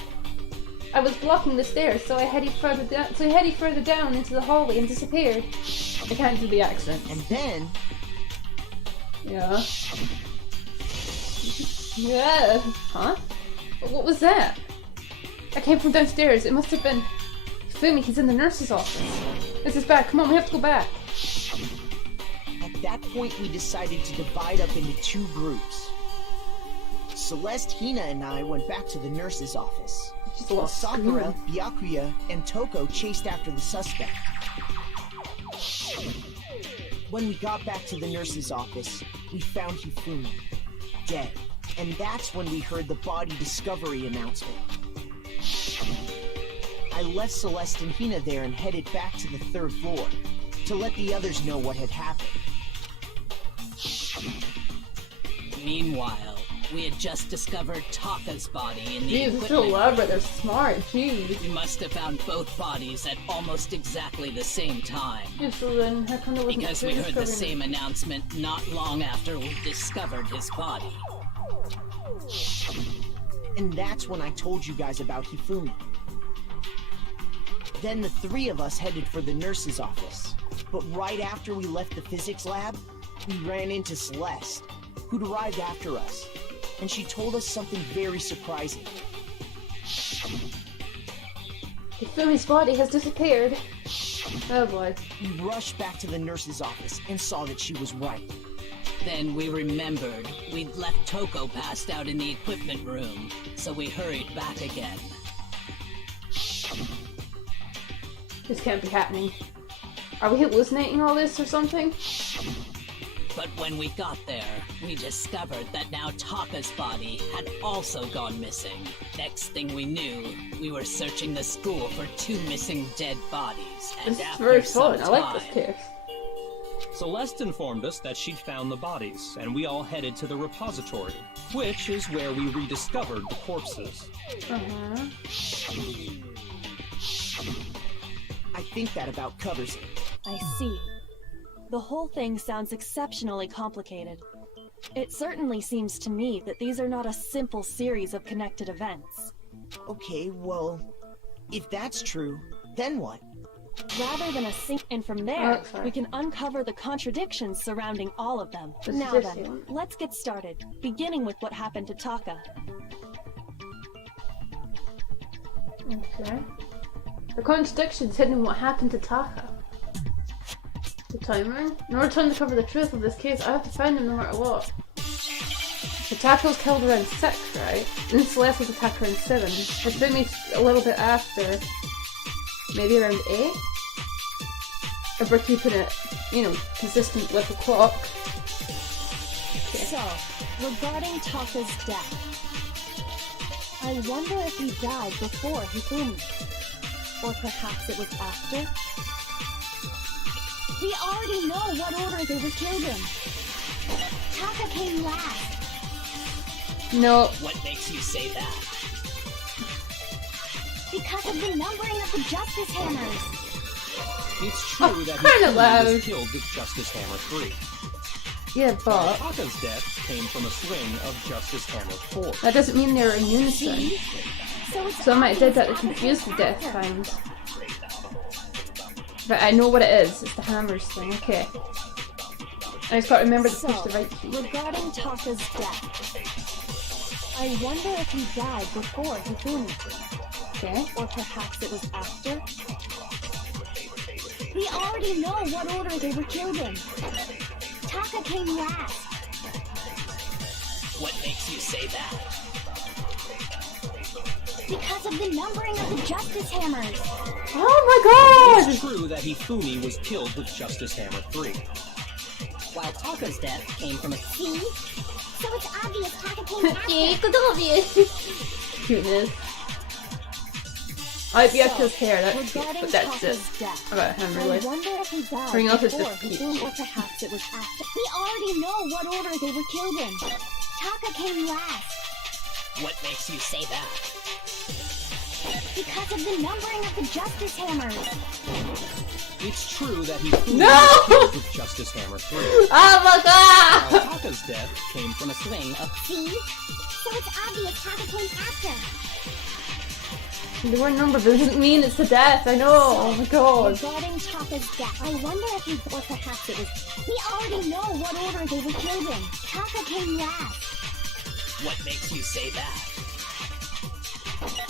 I was blocking the stairs, so he headed further down into the hallway and disappeared. I can't do the accent. And then, Yeah. Yeah. Huh? What was that? I came from downstairs. It must have been Fumi. He's in the nurse's office. This is bad. Come on, we have to go back. At that point, we decided to divide up into two groups. Celeste, Hina, and I went back to the nurse's office, while Sakura, Byakuya, and Toko chased after the suspect. When we got back to the nurse's office, we found Hifumi, dead. And that's when we heard the body discovery announcement. I left Celeste and Hina there and headed back to the 3rd floor to let the others know what had happened. Meanwhile, we had just discovered Taka's body in the Jeez, equipment. it's so elaborate. They're smart. Jeez. We must have found both bodies at almost exactly the same time. Yeah, so then how come there wasn't Because we heard the same announcement not long after we discovered his body. And that's when I told you guys about Hifumi. Then the 3 of us headed for the nurse's office. But right after we left the physics lab, we ran into Celeste, who'd arrived after us. And she told us something very surprising. Hifumi's body has disappeared. Oh boy. We rushed back to the nurse's office and saw that she was right. Then we remembered we'd left Toko passed out in the equipment room, so we hurried back again. This can't be happening. Are we hallucinating all this or something? But when we got there, we discovered that now Taka's body had also gone missing. Next thing we knew, we were searching the school for 2 missing dead bodies. And This is after very some fun. I like this time, case. Celeste informed us that she'd found the bodies, and we all headed to the repository, which is where we rediscovered the corpses. I think that about covers it. I see. The whole thing sounds exceptionally complicated. It certainly seems to me that these are not a simple series of connected events. Okay, well, if that's true, then what? Rather than a sync, and from there, we can uncover the contradictions surrounding all of them. Now then, let's get started, beginning with what happened to Taka. Okay. The contradictions hidden in what happened to Taka. The timer? In order to uncover the truth of this case, I have to find him no matter what. So Taka was killed around 6, right? And Celeste was attacked around 7. Hifumi's a little bit after. Maybe around 8? If we're keeping it, you know, consistent with the clock. Okay. So, regarding Taka's death, I wonder if he died before Hifumi. Or perhaps it was after? We already know what order they were killed in. Taka came last. No. What makes you say that? Because of the numbering of the Justice Hammers. It's true that he was killed with Justice Hammer 3. Yeah, but Taka's death came from a swing of Justice Hammer 4. that doesn't mean they're in unison. So I might have did that to confuse the death times. But I know what it is. It's the hammers thing. Okay. I just gotta remember to push the right key. Regarding Taka's death, I wonder if he died before Hifumi. Okay. Or perhaps it was after? We already know what order they were killed in. Taka came last. What makes you say that? Because of the numbering of the Justice Hammers. Oh my god! It's true that Hifumi was killed with Justice Hammer 3. While Taka's death came from a... See? So it's obvious Taka came after. It's obvious. Cuteness. I be his hair, that's cute, but that's it. About him, really. I wonder if he died Everything else is before just Hifumi, peach. or perhaps it was after. We already know what order they were killed in. Taka came last. What makes you say that? Because of the numbering of the Justice Hammers. It's true that Hifumi No! was killed with Justice Hammer 3. Oh my god! While Taka's death came from a swing of... See? So it's obvious Taka came after. The word number, but it doesn't mean it's the death, I know! Oh my god! Regarding Taka's death, I wonder if he, or perhaps it was... We already know what order they were killed in. Taka came last. What makes you say that?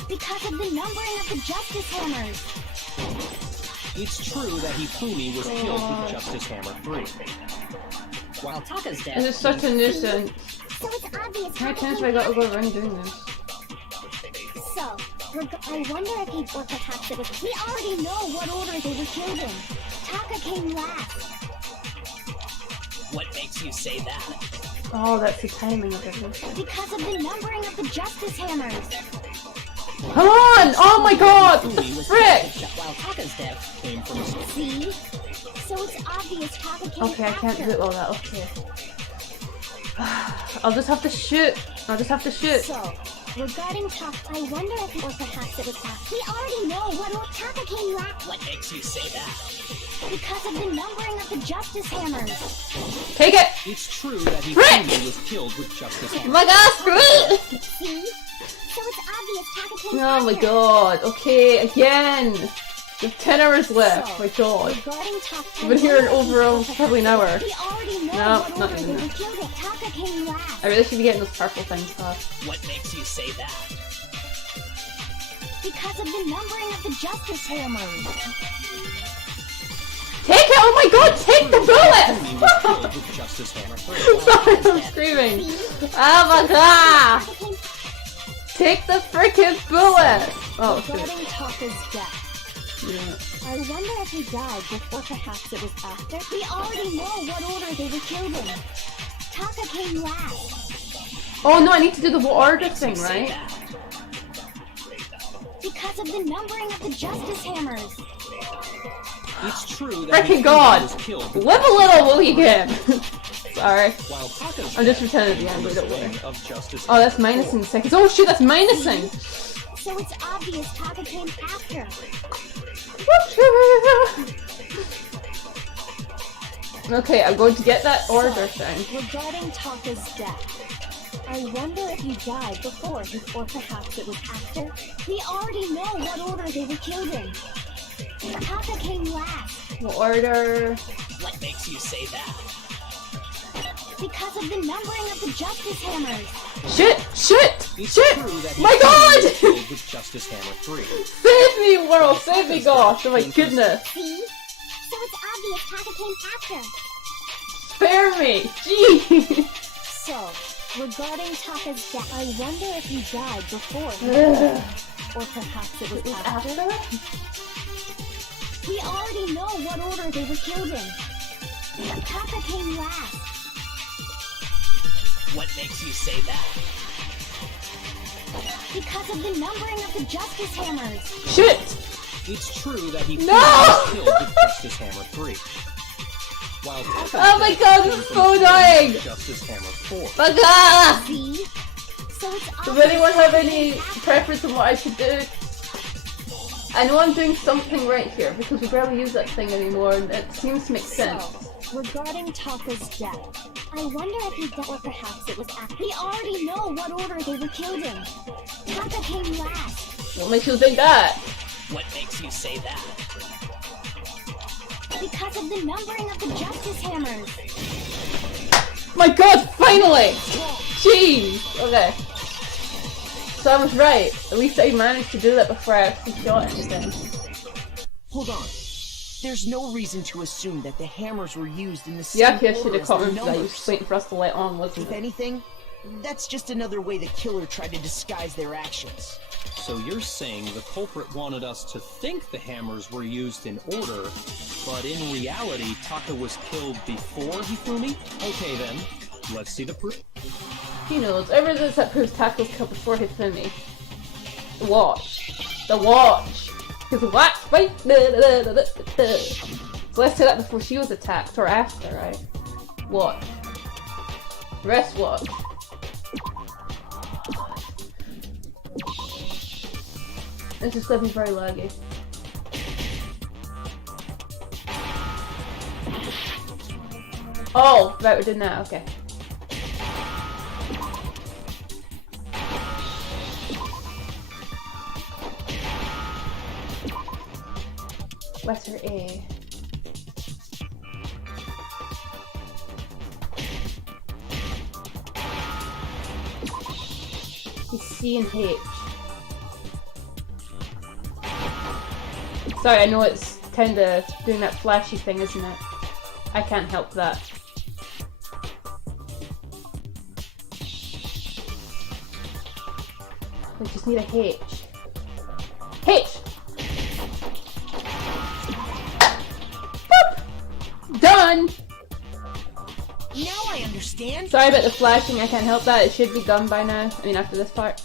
Because of the numbering of the Justice Hammers. It's true that Hifumi was killed with Justice Hammer 3. While Taka's death... This is such a nuisance. So it's obvious How many times have I got to go around doing this? So, I wonder if he, or perhaps it was, we already know what order they were killed in. Taka came last. What makes you say that? Oh, that's the timing of everything. Because of the numbering of the Justice Hammers. Come on! Oh my god! What the frick? While Taka's death Came from a... See? So it's obvious Taka came Okay, I after. can't do it all that, okay. I'll just have to shoot. I'll just have to shoot. So, regarding Taka, I wonder if, or perhaps it was after. We already know what order Taka came last. What makes you say that? Because of the numbering of the Justice Hammers. Take it! It's true that Hifumi was killed with Justice Oh Hammer. my god, screw it! See? So it's obvious Taka came Oh my after. god, okay, again! The 10 hours left, my god. Regarding Taka, I've been here over probably an hour. we already know No, what not order even they were that. killed in. Taka came last. I really should be getting those purple things off. What makes you say that? Because of the numbering of the Justice Hammers. Take it! Oh my god, take the Hifumi was killed bullet! with Justice Hammer 3. Sorry, I'm screaming. Oh my god! Taka came Take the freaking bullet! Oh, shit. Regarding Taka's death, Yeah. I wonder if he died before perhaps it was after. We already know what order they were killed in. Taka came last. Oh no, I need to do the order thing, Say right? that. Because of the numbering of the Justice Hammers. It's true that Freaking Hifumi god! was killed with Live a little, will you again? Sorry. while Taka's I'm just death pretending to came be from angry, the don't worry. swing of Justice Oh, that's Hammer minusing 4. seconds. Oh shoot, that's minusing! So it's obvious Taka came after. Okay, I'm going to get that order thing. Regarding Taka's death, I wonder if he died before or perhaps it was after. We already know what order they were killed in. Taka came last. The order... What makes you say that? Because of the numbering of the Justice Hammers. Shit! Shit! It's Shit! true that My Hifumi god! was killed with Justice Hammer 3. Save me, world! Save me, gosh! Oh my goodness! See? So it's obvious Taka came after. Spare me! Jeez! So, regarding Taka's death, I wonder if he died before or perhaps it was after. We already know what order they were killed in. Taka came last. What makes you say that? Because of the numbering of the Justice Hammers. Shit! It's true that Hifumi No! was killed with Justice Hammer 3. While Taka's Oh my death god, came this is from so the swing of annoying! Justice Hammer 4. My god! See? So it's Does obvious anyone have Taka any came after. preference on what I should do? I know I'm doing something right here because we barely use that thing anymore and it seems to make sense. So, regarding Taka's death, I wonder if he died, or perhaps it was after. We already know what order they were killed in. Taka came last. What makes you think that? What makes you say that? Because of the numbering of the Justice Hammers. My god, finally! Jeez! Okay. So I was right. At least I managed to do that before I actually shot anything. Hold on. There's no reason to assume that the hammers were used in the same Yeah, I should order have as caught the him because I was numbers. waiting for us to let on, wasn't If it? anything, that's just another way the killer tried to disguise their actions. So you're saying the culprit wanted us to think the hammers were used in order, but in reality Taka was killed before Hifumi? Okay then, let's see the proof. He knows. Evidence that proves Taka was killed before Hifumi. The watch. The watch! His watch! Wait! So let's say that before she was attacked, or after, right? Watch. Rest watch. This is gonna be very laggy. Oh, right, we're doing that, okay. Letter A. T and H. Sorry, I know it's kinda doing that flashy thing, isn't it? I can't help that. We just need a H. H! Boop! Done! Now I understand. Sorry about the flashing, I can't help that. It should be done by now. I mean, after this part.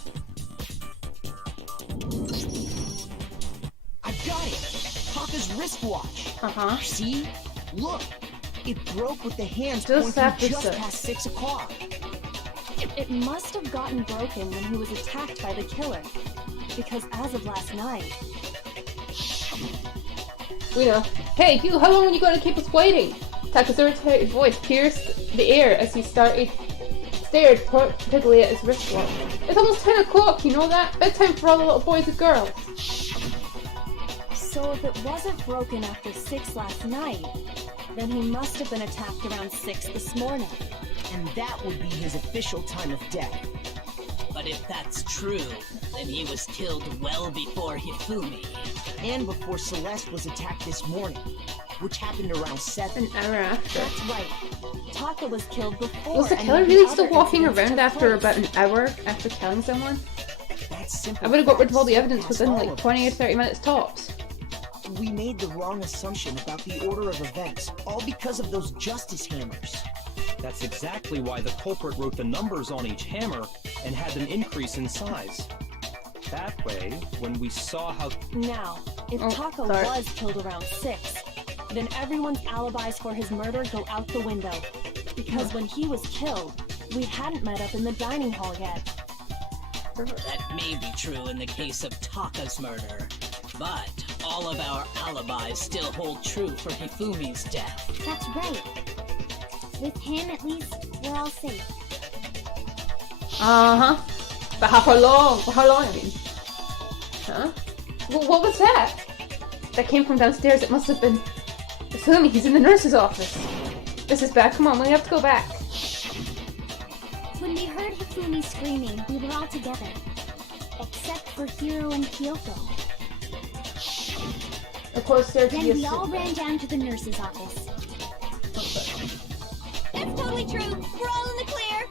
I've got it. Taka's wristwatch. Uh-huh. See? Look. It broke with the hands Just pointing after just 6. past 6 o'clock. It must have gotten broken when he was attacked by the killer. Because as of last night... We know. Hey, you, how long are you going to keep us waiting? Taka's irritated voice pierced the air as he stared particularly at his wristwatch. It's almost 10 o'clock, you know that? Bedtime for all the little boys and girls. So if it wasn't broken after 6 last night, then he must have been attacked around 6 this morning. And that would be his official time of death. But if that's true, then he was killed well before Hifumi. And before Celeste was attacked this morning, which happened around 7. An hour after. That's right. Taka was killed before. Was the any killer of the really other still walking incidents around took after place. about an hour after killing someone? That's simple. I would have got rid of all the facts evidence past within all like of 20 or us. 30 minutes tops. We made the wrong assumption about the order of events, all because of those justice hammers. That's exactly why the culprit wrote the numbers on each hammer and had them increase in size. That way, when we saw how... Now, if Oh, Taka sorry. was killed around 6, then everyone's alibis for his murder go out the window. Because when he was killed, we hadn't met up in the dining hall yet. That may be true in the case of Taka's murder, but all of our alibis still hold true for Hifumi's death. That's right. With him, at least, we're all safe. Uh-huh. But how long? How long, I mean? Huh? What was that? That came from downstairs. It must have been... Hifumi, he's in the nurse's office. This is bad. Come on, we have to go back. When we heard Hifumi screaming, we were all together. Except for Hiro and Kyoko. Of course, there to Then be a we all secret. ran down to the nurse's office. That's totally true. We're all in the clear.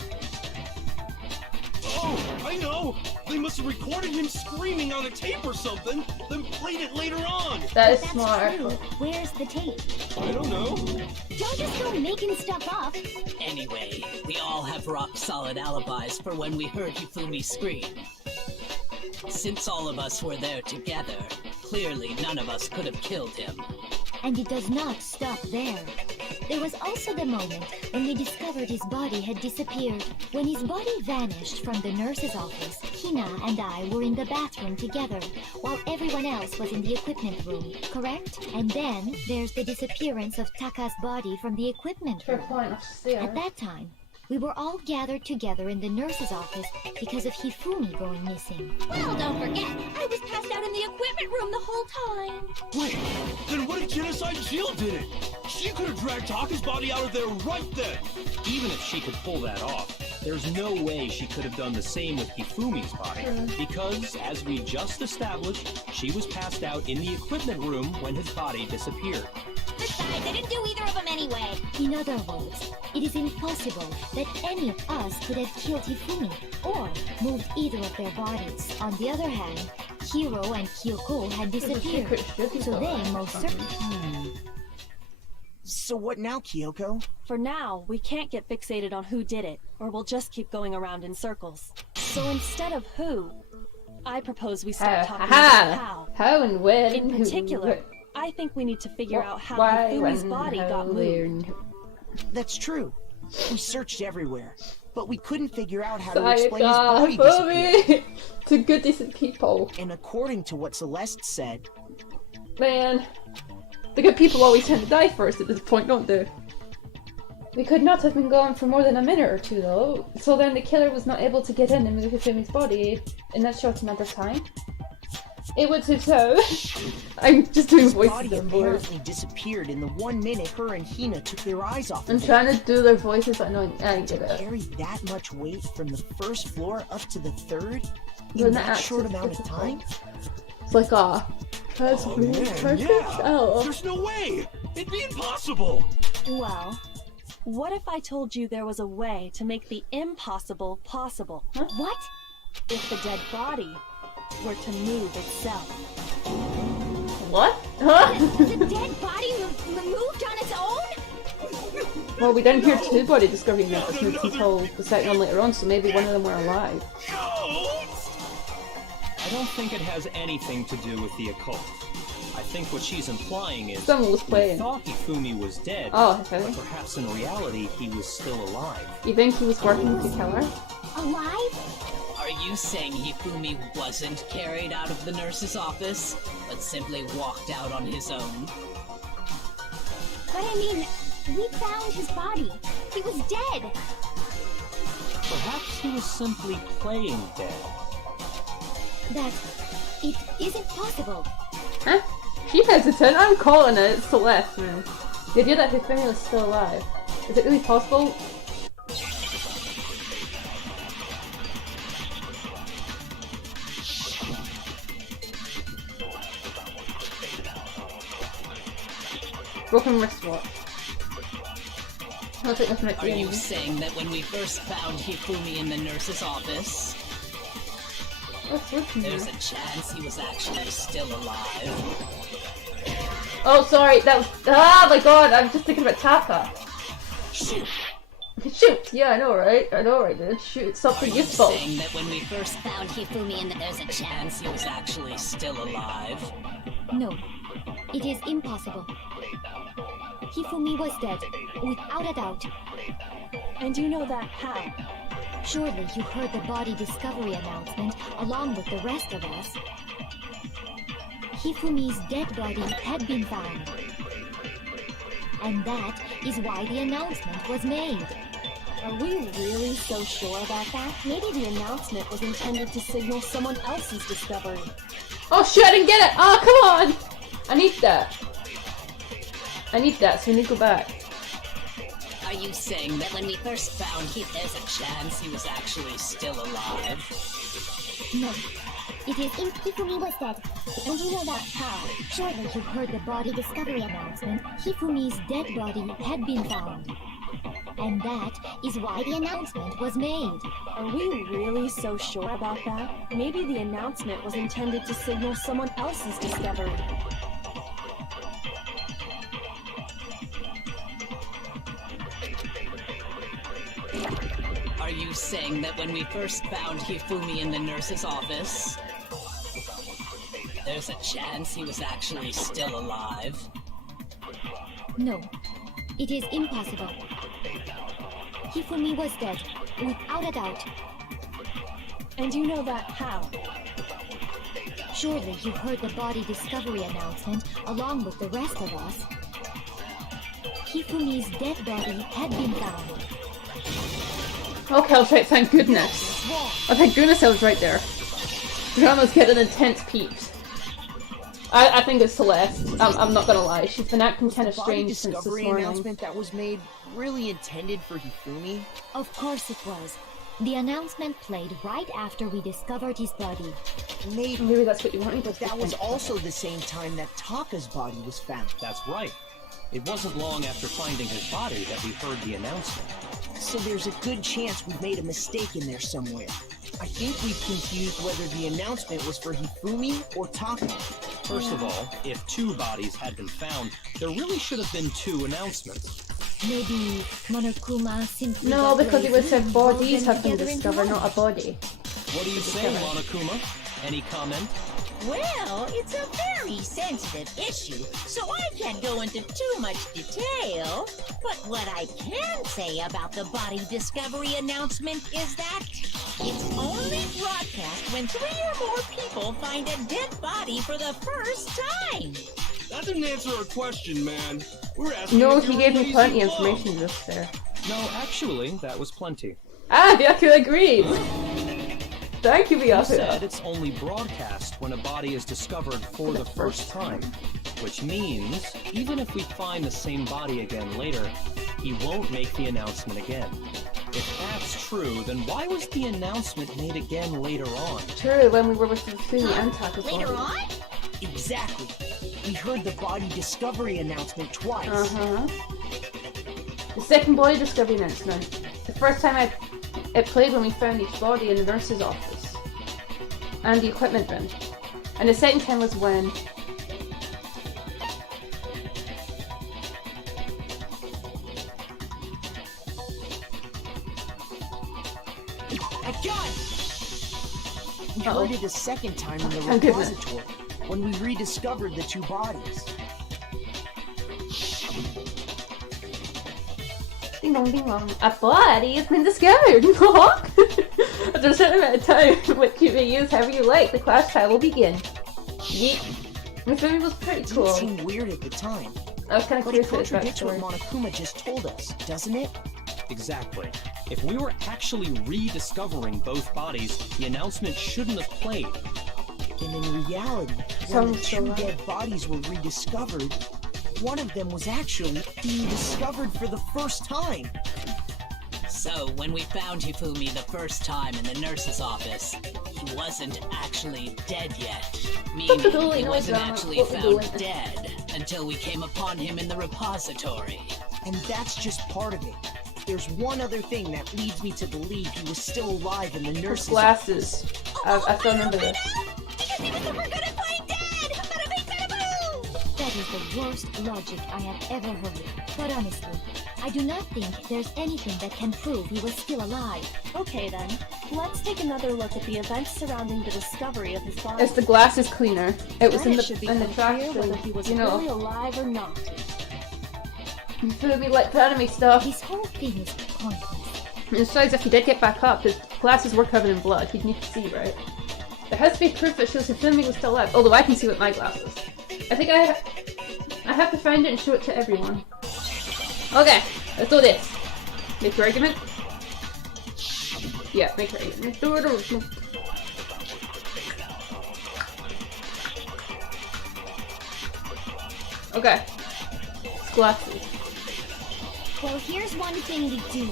Oh, I know! They must have recorded him screaming on a tape or something, then played it later on! That is That's smart. true. Where's the tape? I don't know. Don't just go making stuff up. Anyway, we all have rock-solid alibis for when we heard Hifumi scream. Since all of us were there together, clearly none of us could have killed him. And it does not stop there. There was also the moment when we discovered his body had disappeared. When his body vanished from the nurse's office, Hina and I were in the bathroom together, while everyone else was in the equipment room, correct? And then there's the disappearance of Taka's body from the equipment Fair room. point. At that time, we were all gathered together in the nurse's office because of Hifumi going missing. Well, don't forget, I was passed out in the equipment room the whole time. Wait, then what if Genocide Jill did it? She could have dragged Taka's body out of there right then! Even if she could pull that off, there's no way she could have done the same with Hifumi's body. Because, as we just established, she was passed out in the equipment room when his body disappeared. Besides, I didn't do either of them anyway. In other words, it is impossible that any of us could have killed Hifumi or moved either of their bodies. On the other hand, Hiro and Kyoko had disappeared, so they most certainly... So what now, Kyoko? For now, we can't get fixated on who did it, or we'll just keep going around in circles. So instead of who, I propose we start talking about how. How and when. In who, particular, wh- I think we need to figure out how why, Hifumi's when, body how, got where, moved. and That's true. We searched everywhere, but we couldn't figure out how to Sayaka, explain his body disappearing. Hifumi! To good decent people. And according to what Celeste said, Man. The good people always tend to die first at this point, don't they? We could not have been gone for more than a minute or two, though. So then the killer was not able to get in and move Hifumi's body in that short amount of time. It would seem so. I'm just doing his voices body on board. apparently disappeared in the 1 minute her and Hina took their eyes off I'm of it. trying to do their voices, but no, I didn't get To it. carry that much weight from the first floor up to the third? In that short amount of time? It's like a Oh man, yeah. Oh. There's no way. It'd be impossible. Well, what if I told you there was a way to make the impossible possible? Huh? What? If the dead body were to move itself. What? Huh? The dead body moved on its own? Well, we didn't hear two body discovery announcements until the second one later on, so maybe one of them were alive. I don't think it has anything to do with the occult. I think what she's implying is Someone was we playing. thought Hifumi was dead, Oh, okay. but perhaps in reality he was still alive. You think he was working to kill her? Alive? Are you saying Hifumi wasn't carried out of the nurse's office, but simply walked out on his own? But I mean, we found his body. He was dead. Perhaps he was simply playing dead. That it isn't possible. Huh? She's hesitant. I'm calling it. It's Celeste, man. The idea that Hifumi is still alive. Is it really possible? Broken wristwatch. I'll take this next Are you game. saying that when we first found Hifumi in the nurse's office, What's with there's me? a chance he was actually still alive? Oh, sorry. That was. Ah, my God! I'm just thinking about Taka. Shoot! Shoot! Yeah, I know, right? I know, right, dude. Shoot, something Are you useful. saying that when we first found Hifumi in the there's a chance he was actually still alive? No, it is impossible. Hifumi was dead, without a doubt. And you know that how? Surely you heard the body discovery announcement along with the rest of us. Hifumi's dead body had been found. And that is why the announcement was made. Are we really so sure about that? Maybe the announcement was intended to signal someone else's discovery. Oh shit, I didn't get it! Oh, come on! I need that. I need that, so we need to go back. Are you saying that when we first found there's a chance he was actually still alive? No, it is Hifumi was dead. And you know that how? Surely you heard the body discovery announcement. Hifumi's dead body had been found. And that is why the announcement was made. Are we really so sure about that? Maybe the announcement was intended to signal someone else's discovery. Are you saying that when we first found Hifumi in the nurse's office, there's a chance he was actually still alive? No, it is impossible. Hifumi was dead, without a doubt. And you know that how? Surely you heard the body discovery announcement along with the rest of us. Hifumi's dead body had been found. Okay, I was right, thank goodness. Oh, thank goodness I was right there. Drama's getting intense peeps. I think it's Celeste. I'm not gonna lie. She's been acting kind of strange since this discovery morning. announcement that was made really intended for Hifumi? Of course it was. The announcement played right after we discovered his body. Maybe that's what you wanted. But that was also the same time that Taka's body was found. That's right. It wasn't long after finding his body that we heard the announcement. So there's a good chance we've made a mistake in there somewhere. I think we've confused whether the announcement was for Hifumi or Taka. First of all, if two bodies had been found, there really should have been two announcements. Maybe Monokuma simply No, got because it lazy was said and rolled bodies them have been together into discovered, one. not a body. What do you say, Monokuma? Any comment? Well, it's a very sensitive issue, so I can't go into too much detail. But what I can say about the body discovery announcement is that it's only broadcast when 3 or more people find a dead body for the first time. That didn't answer our question, man. We're asking. No, if he you're gave me lazy plenty of bum. information just there. No, actually, that was plenty. Ah, Byaku agrees! Thank you, You Byaku. said it's only broadcast when a body is discovered for the first time. Which means, even if we find the same body again later, he won't make the announcement again. If that's true, then why was the announcement made again later on? True, when we were with the Fumi and Taka's Later body. on? Exactly. We heard the body discovery announcement twice. The second body discovery announcement. The first time it played when we found each body in the nurse's office. And the equipment room. And the second time was when... I got it! We heard it a second time in the Oh, goodness. repository, when we rediscovered the two bodies. Ding dong, ding dong. A body has been discovered! After a certain amount of time, which you may use however you like, the class trial will begin. Yeet. This movie was pretty It cool. didn't seem weird at the time, I was kind of but it curious about its contradicts what backstory. Monokuma just told us, doesn't it? Exactly. If we were actually rediscovering both bodies, the announcement shouldn't have played. And in reality, when the two dead bodies were rediscovered, one of them was actually being discovered for the first time. So, when we found Hifumi the first time in the nurse's office, he wasn't actually dead yet. Meaning, he wasn't actually found dead until we came upon him in the repository. And that's just part of it. There's one other thing that leads me to believe he was still alive in the His nurse's glasses. I still remember this. Because he was never gonna find dead! Bada bing, bada boom! That is the worst logic I have ever heard. But honestly, I do not think there's anything that can prove he was still alive. Okay then, let's take another look at the events surrounding the discovery of his body. It's the glasses cleaner. It was Then in it should the trash become clear whether thing. he was You really know, alive or not. Fumi like the anime stuff. This whole thing is pointless. Besides, if he did get back up, his glasses were covered in blood. He'd need to see, right? There has to be proof that shows Hifumi was still alive. Although I can see with my glasses. I think I have to find it and show it to everyone. Okay, let's do this. Make your argument. Yeah, make your argument. Do it. Okay. It's glasses. Well, here's one thing we do.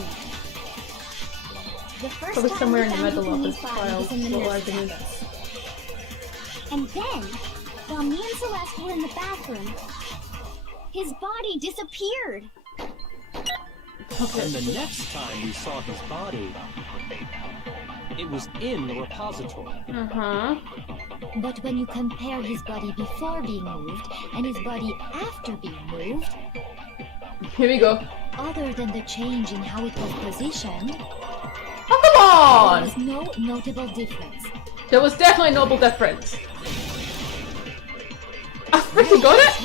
The first Probably time somewhere we in the found middle of Hifumi's this body file. was in the Little nurse's argument. office. And then, while me and Celeste were in the bathroom, his body disappeared. And the next time we saw his body, it was in the repository. But when you compare his body before being moved and his body after being moved, Here we go. other than the change in how it was positioned, Oh, come on! there was no notable difference. There was definitely no difference. I freaking got it!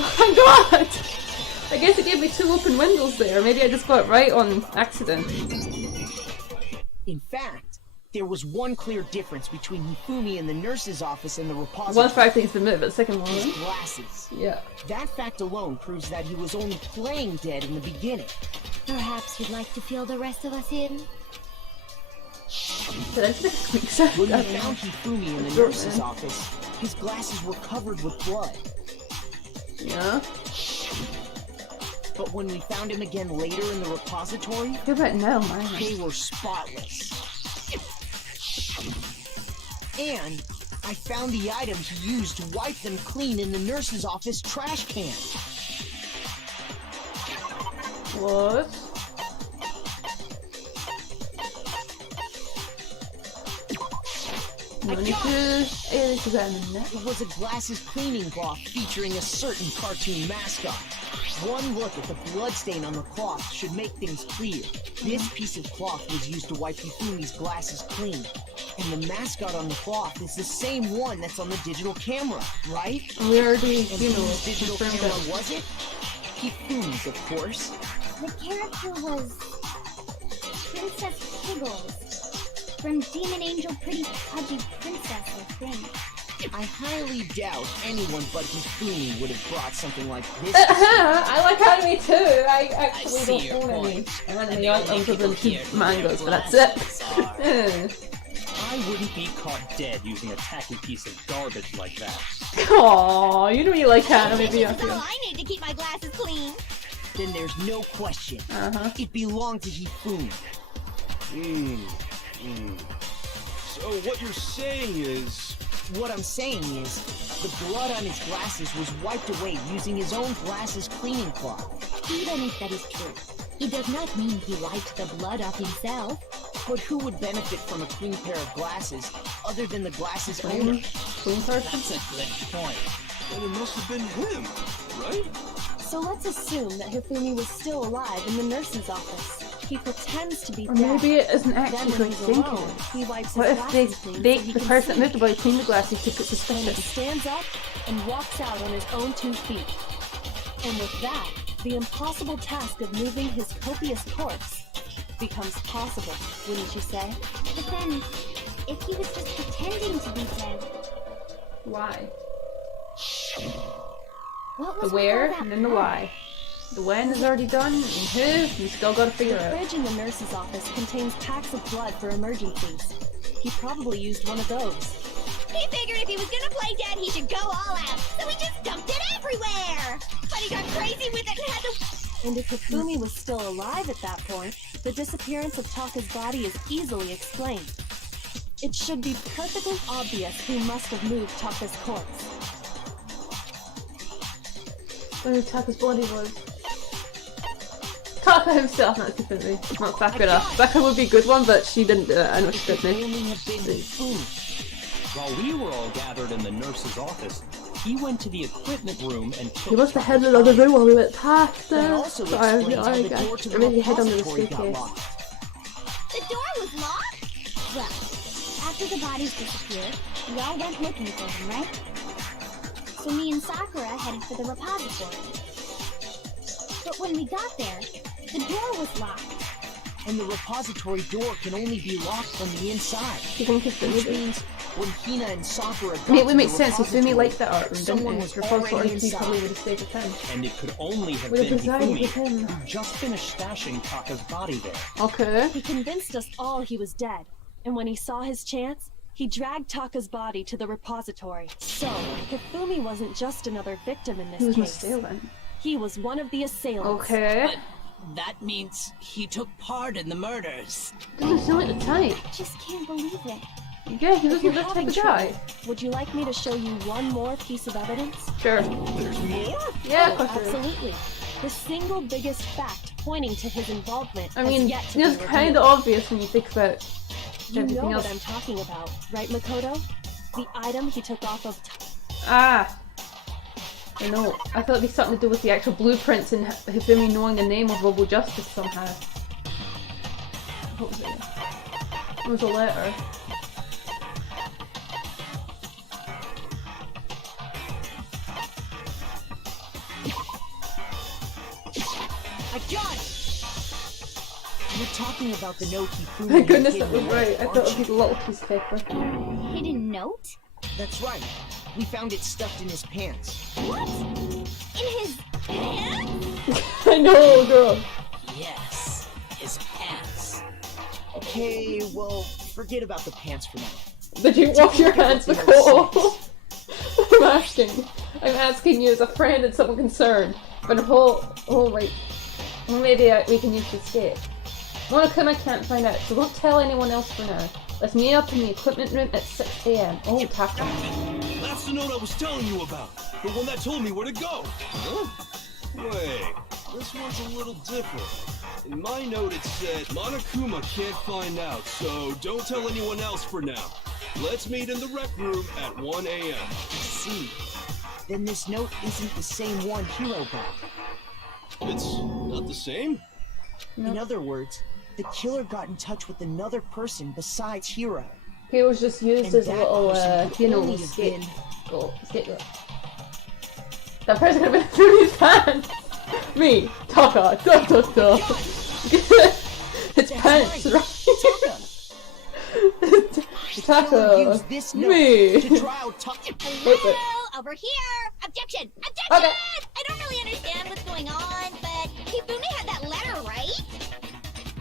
Oh my god! I guess it gave me two open windows there. Maybe I just got it right on accident. In fact, there was one clear difference between Hifumi in the nurse's office and the repository. One fact needs to move, but the second one. His glasses. Yeah. That fact alone proves that he was only playing dead in the beginning. Perhaps you'd like to fill the rest of us in? Did I just make sense? When we I don't know. found Hifumi in the Sure, nurse's man. office, his glasses were covered with blood. Yeah. But when we found him again later in the repository, What about now, man? they were spotless. And I found the items he used to wipe them clean in the nurse's office trash can. What? No need to examine that. It was a glasses cleaning cloth featuring a certain cartoon mascot. One look at the bloodstain on the cloth should make things clear. This piece of cloth was used to wipe Hifumi's glasses clean. And the mascot on the cloth is the same one that's on the digital camera, right? We already, And you know, whose digital confirmed camera that. was it? Hifumi's, of course. The character was Princess Piggles from Demon Angel Pretty Pudgy Princess, I think. I highly doubt anyone but Hifumi would have brought something like this. I like anime too. I actually see your don't own any point. And anime the only other than people here who mangas, wear but that's glasses it. I wouldn't be caught dead using a tacky piece of garbage like that. Aww, you know you like anime, This do is you? all I need to keep my glasses clean. Then there's no question. Uh-huh. It belonged to Hifumi. So what you're saying is... What I'm saying is, the blood on his glasses was wiped away using his own glasses cleaning cloth. Even if that is true, it does not mean he wiped the blood off himself. But who would benefit from a clean pair of glasses other than the glasses owner? That's a good point. Then it must have been him, right? So let's assume that Hifumi was still alive in the nurse's office. He pretends to be Or dead. maybe it isn't Then actually when what he's he's thinking. alone, he wipes his What if glasses clean so the he can person that see. moved the body cleaned the glasses to put And he suspicion? stands up and walks out on his own 2 feet. And with that, the impossible task of moving his copious corpse becomes possible, wouldn't you say? But then, if he was just pretending to be dead, Why? what The was where with all and that then the blood? why. The when is already done, and who, you still gotta figure The out. fridge in the nurse's office contains packs of blood for emergencies. He probably used one of those. He figured if he was gonna play dead, he should go all out, so he just dumped it everywhere! But he got crazy with it and had to... And if Hifumi was still alive at that point, the disappearance of Taka's body is easily explained. It should be perfectly obvious who must have moved Taka's corpse. Where Taka's body was. Taka himself, not Tiffany. Not Sakura. Sakura would be a good one, but she didn't do it. I know she It could didn't. only have been Hifumi. While we were all gathered in the nurse's office, he went to the equipment room and took He must have hid in another room while we went past That there. also Sorry, explains how the door to the really hid under the repository got suitcase. locked. The door was locked? Well, after the bodies disappeared, we all went looking for them, right? So me and Sakura headed for the repository. But when we got there, the door was locked. And the repository door can only be locked from the inside. Do you think it's the Which movie? means when Hina and Sakura got I mean, it to would the make sense. If Fumi repository, liked that art room, didn't someone it? was Repository already he inside. probably would have stayed with him. and it could only have Would have been resided with Hifumi him. who just finished stashing Taka's body there. Okay. He convinced us all he was dead, and when he saw his chance, he dragged Taka's body to the repository. So, Hifumi wasn't just another victim in this He was an case. assailant. He was one of the assailants. Okay. But that means he took part in the murders. Doesn't seem like the type. Just can't believe it. Yeah, he If wasn't you're this type having of guy. trouble, would you like me to show you one more piece of evidence? Sure. There's more? Yeah, of course there is. Absolutely. The single biggest fact pointing to his involvement I has mean, yet to it's be kind revealed. of obvious when you think about You know everything what else. I'm talking about, right, Makoto? The item he took off of Ah! I know. I thought it'd be something to do with the actual blueprints and Hifumi knowing the name of Robo Justice somehow. What was it? It was a letter. I got it! You're talking about the note Hifumi Thank goodness hid that was in the right. I letter, thought it aren't would be a little piece of paper. Hidden note? That's right. We found it stuffed in his pants. What? In his pants? I know, girl. Yes, his pants. Okay, well, forget about the pants for now. Did you wash your hands Take a before? look at the I'm asking you as a friend and someone concerned. But right. Well, maybe we can use the escape. Monokuma can't find out, so don't tell anyone else for now. Let's meet up in the equipment room at 6 AM. Oh, Taka. That's the note I was telling you about. The one that told me where to go. Huh? Wait, this one's a little different. In my note it said, Monokuma can't find out, so don't tell anyone else for now. Let's meet in the rec room at 1 AM. See, then this note isn't the same one Hiro got. It's not the same? In other words, the killer got in touch with another person besides Hiro. He was just used And as a that little, person could only have been- scapegoat. That person could have been through his pants! Me, Taka, da da da. It's pants, right? Taka Taka, used this note me. to try out Taka. What's it? Hello, over here! Objection! Objection! Okay. I don't really understand what's going on, but Hifumi had that letter, right?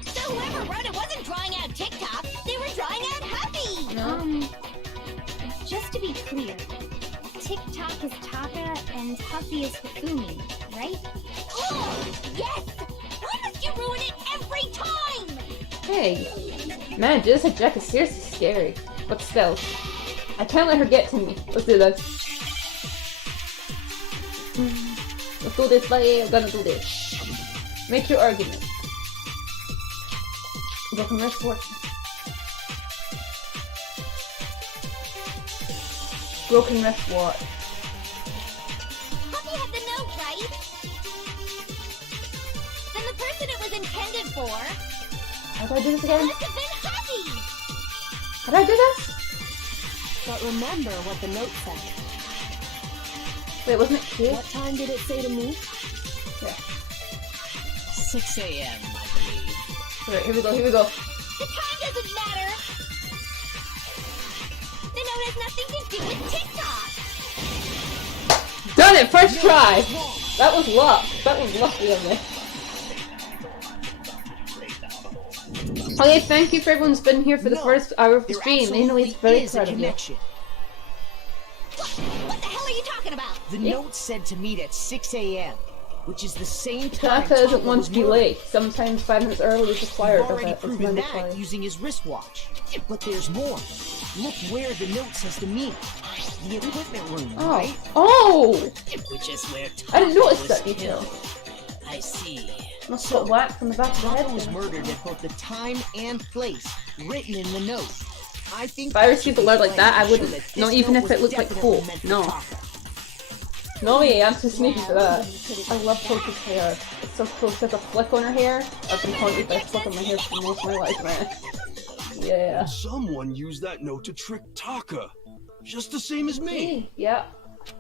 So whoever wrote it wasn't drawing out TikTok, they were drawing out Huffy! No. Just to be clear, TikTok is Taka and Huffy is Hifumi, right? Oh, yes! Why must you ruin it every time? Hey, Man, Genesis Jack is seriously scary. But still, I can't let her get to me. Let's do this. Let's do this, buddy. I'm gonna do this. Make your argument. Broken wrist fortune. Broken wrist what? Puppy had the note, right? Then the person it was intended for How do I do this again? must have been Happy! How do I do this? But remember what the note said. Wait, wasn't it cute? What time did it say to me? Yeah. 6 a.m., I believe. Alright, here we go, here we go. The time doesn't matter! The note has nothing to do with TikTok! Done it! First try! That was luck. That was lucky of me. Okay, thank you for everyone who's been here for the first hour of the There stream. They know absolutely it's very is a proud of you. connection. What the hell are you talking about? The note said to meet at 6 a.m., which is the same time Taka doesn't Taka want was to be murdered. late. Sometimes 5 minutes early is required You've of already it. It's proven that mandatory. using his wristwatch. But there's more. Look where the note says to meet. The equipment room, Oh. right? Oh! Which is where I didn't notice was that detail. killed. I see. Must have got whacked from the back of the Taka head. was murdered at both the time and place written in the note. I think If I received a letter like that, I wouldn't. Not even if it looked like cool. No. No way, I'm too sneaky for that. I love Toki's hair. It's so cool. She has a flick on her hair. I've been haunted by a flick on my hair for most of my life, man. Yeah. Someone used that note to trick Taka. Just the same as me. Yeah.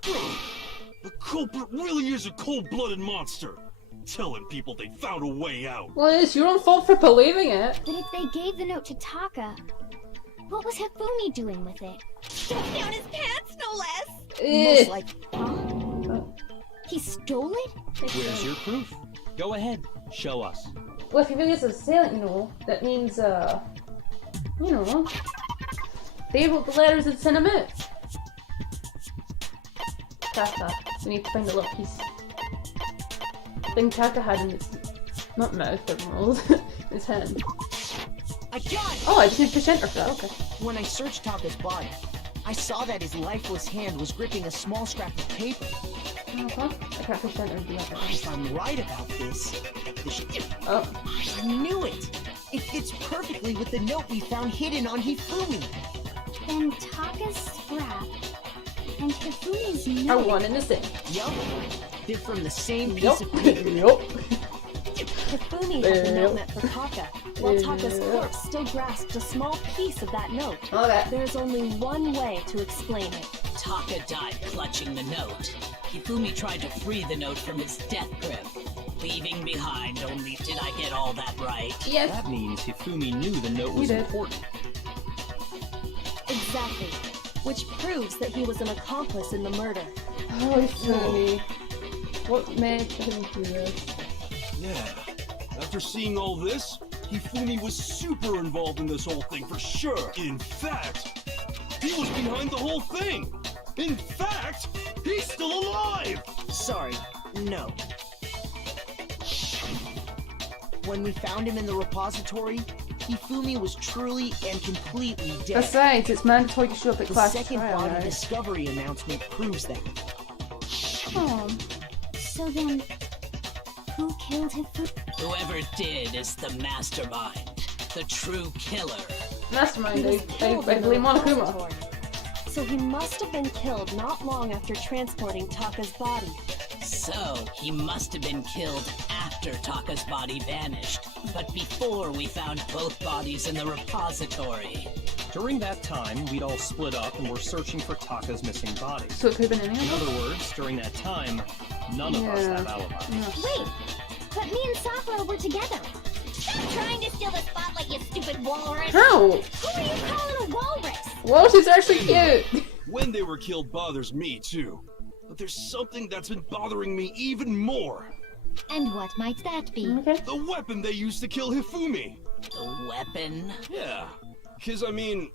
The culprit really is a cold-blooded monster. Telling people they found a way out. Well, it's your own fault for believing it. But if they gave the note to Taka, what was Hifumi doing with it? Stuffed down his pants, no less! Most like He stole it? Where's your proof? Go ahead, show us. Well, if he really is a assailant, you know, that means, you know, they wrote the letters and sent them out. Taka. We need to find a little piece. Thing Taka had in his, not mouth, but mold, his hand. I got it! Oh, I just need to enter for that, okay. When I searched Taka's body, I saw that his lifeless hand was gripping a small scrap of paper. Uh-huh. I can't push enter and do that. If I'm right about this, Oh. I knew it! It fits perfectly with the note we found hidden on Hifumi. Then Taka's scrap and Hifumi's Are note. one and the same. Yup. They're from the same piece Yup. of paper. Yup. Hifumi had the note meant for Taka, while Taka's corpse still grasped a small piece of that note. Okay. There's only one way to explain it. Taka died clutching the note. Hifumi tried to free the note from his death grip, leaving behind only did I get all that right. Yes. That means Hifumi knew the note was did. important. Exactly. Which proves that he was an accomplice in the murder. Oh, he's funny. What made him do this? Yeah. After seeing all this, Hifumi was super involved in this whole thing for sure. In fact, he was behind the whole thing. In fact, he's still alive! Sorry, no. When we found him in the repository, Hifumi was truly and completely dead. Besides, it's mandatory to show up at The class second trial, body right? discovery announcement proves that. Oh. So then, who killed Hifumi? Whoever did is the mastermind, the true killer. Mastermind, He was I killed in the blame Monokuma. repository. So he must have been killed not long after transporting Taka's body. So, he must have been killed after Taka's body vanished, but before we found both bodies in the repository. During that time, we'd all split up and were searching for Taka's missing body. So it could have been any In of them? other words, during that time, none of us Yeah. have alibis. Wait, but me and Sakura were together. Stop trying to steal the spotlight, you stupid walrus! How? Who are you calling a walrus? Well, she's actually cute. When they were killed bothers me too. But there's something that's been bothering me even more. And what might that be? Okay. The weapon they used to kill Hifumi. The weapon? Yeah. Because, I mean,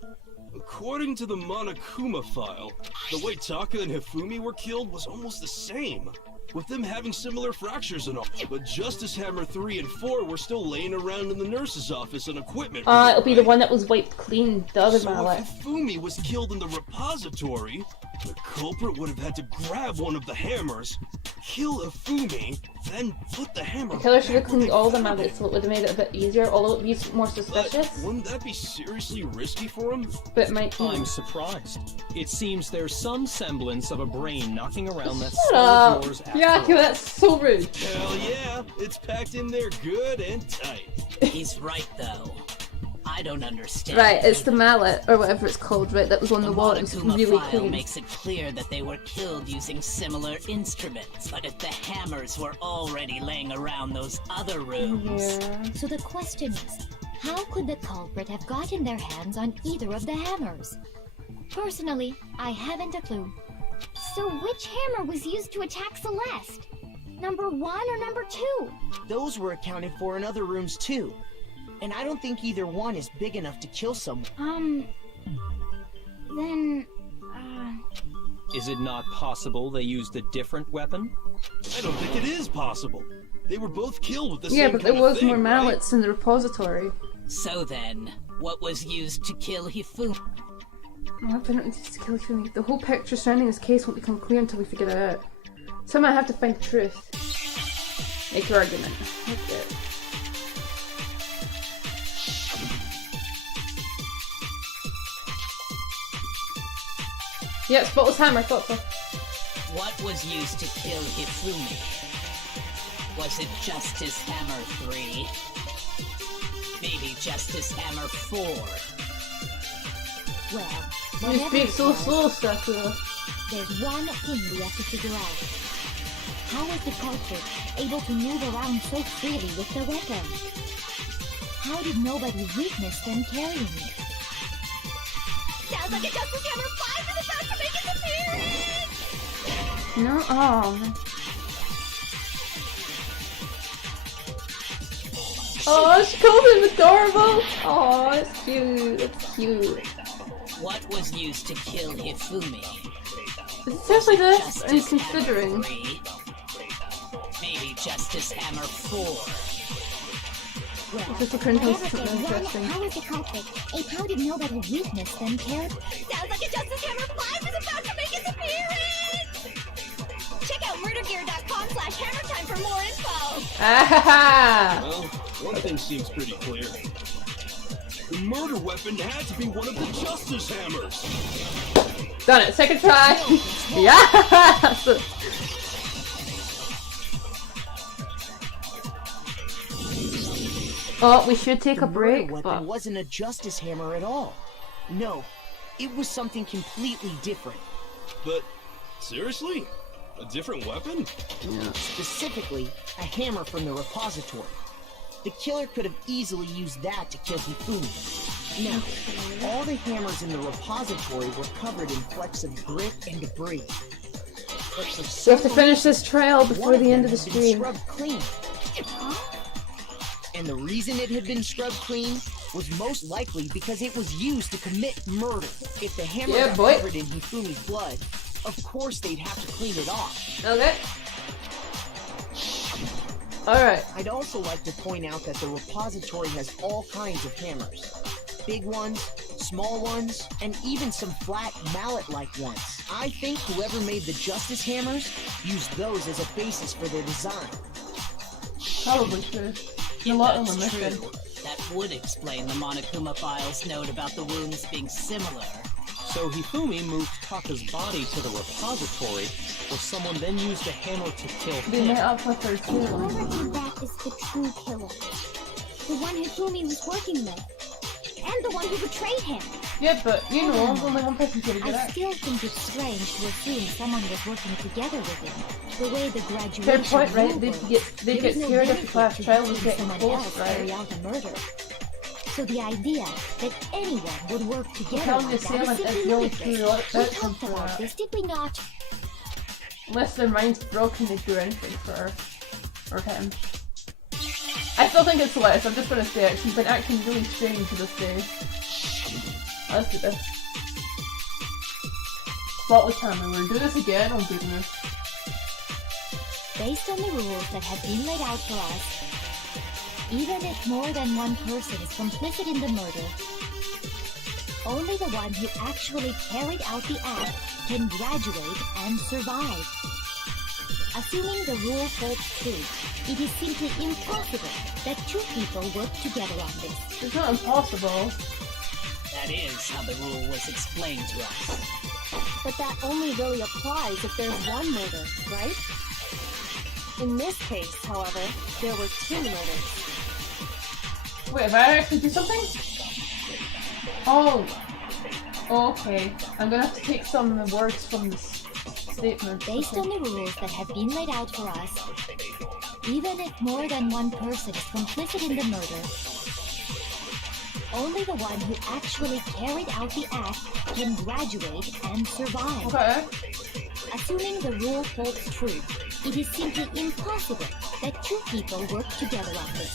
according to the Monokuma file, the way Taka and Hifumi were killed was almost the same. with them having similar fractures and all. But Justice Hammer 3 and 4 were still laying around in the nurse's office and equipment room, It'll be the right? one that was wiped clean, the other So mallet. if Hifumi was killed in the repository, the culprit would have had to grab one of the hammers, kill Hifumi, then put the hammer The killer should have back where cleaned they all the found mallets it. so it would have made it a bit easier, although it would be more But suspicious. wouldn't that be seriously risky for him? But it might be. I'm surprised. It seems there's some semblance of a brain knocking around that Shut skull up! of yours after Yeah, all. that's so rude. Hell yeah, it's packed in there good and tight. He's right, though. I don't understand. Right, it's the mallet, or whatever it's called, right, that was on the wall, it was Monokuma really file clean. makes it clear that they were killed using similar instruments, but if the hammers were already laying around those other rooms... Yeah. So the question is, how could the culprit have gotten their hands on either of the hammers? Personally, I haven't a clue. So which hammer was used to attack Celeste? Number 1 or number 2? Those were accounted for in other rooms too. And I don't think either one is big enough to kill someone. Then... Is it not possible they used a different weapon? I don't think it is possible. They were both killed with the Yeah, same but there kind of was thing, more right? mallets in the repository. So then, what was used to kill Hifumi? Oh, I don't need to kill Hifumi. The whole picture surrounding this case won't become clear until we figure it out. Somehow I have to find the truth. Make your argument. Okay. Yeah, spotless hammer, thought so. What was used to kill Hifumi? Was it Justice Hammer 3? Maybe Justice Hammer 4? Well, You whatever speak it so was, slow, Sakura. there's one thing we have to figure out. How was the culprit able to move around so freely with the weapon? How did nobody witness them carrying it? Sounds like a Justice Hammer 5 is about to make its appearance! No, oh. Man. Oh, she called him adorable. Oh, it's cute. It's cute. What was used to kill Hifumi? Is it seriously this? Justice Are you Hammer considering? 3? Maybe Justice Hammer 4? Well, Just to print out whatever something it was, interesting. how was the culprit? And how did nobody witness them carry? Sounds like a Justice Hammer 5 is about to make its appearance! Check out murdergear.com/hammertime for more info! Ah! Well, one thing seems pretty clear. The murder weapon had to be one of the Justice Hammers. Done it. Second try. Yes! Oh, we should take The a break. murder weapon wasn't a Justice Hammer at all. No, it was something completely different. But, seriously? A different weapon? Specifically, a hammer from the repository. The killer could have easily used that to kill Hifumi. Now, all the hammers in the repository were covered in flecks of grit and debris. But for We some have to finish this trial reason, before one the end of the them had been stream. scrubbed clean. And the reason it had been scrubbed clean was most likely because it was used to commit murder. If the hammer Yeah, got boy. covered in Hifumi's blood, of course they'd have to clean it off. Okay. Alright. I'd also like to point out that the repository has all kinds of hammers. Big ones, small ones, and even some flat mallet-like ones. I think whoever made the Justice Hammers used those as a basis for their design. Probably true. A If lot of that's them are true, that would explain the Monokuma file's note about the wounds being similar. So Hifumi moved Taka's body to the repository, where someone then used a hammer to kill They him. met up with her too. Whoever did that is the true killer. The one Hifumi was working with. And the one who betrayed him. Yeah, but you know, only one person could get I it. still think it's strange to assume someone was working together with him. The way the graduation Fair point, right? rule They works, get there scared is no if the benefit class to trial was having getting someone close, else right? carry out a murder. So the idea that anyone would work together Telling the like that is assailant simply is really ludicrous. true. We That's talked for about that. this, did we not? Unless their mind's broken, they do anything for her. Or him. I still think it's Les. I'm just gonna say it. She's been acting really strange to this day. Let's do this. Spotless hammer. We're gonna do this again. Oh goodness. Based on the rules that have been laid out for us, even if more than one person is complicit in the murder, only the one who actually carried out the act can graduate and survive. Assuming the rule holds true, it is simply impossible that two people work together on this. It's not impossible. That is how the rule was explained to us. But that only really applies if there's one murder, right? In this case, however, there were two murders. Wait, if I actually do something? Oh. Okay. I'm gonna have to take some of the words from this statement. Based on the rules that have been laid out for us, even if more than one person is complicit in the murder, only the one who actually carried out the act can graduate and survive. Okay. Assuming the rule holds true, it is simply impossible that two people work together on this.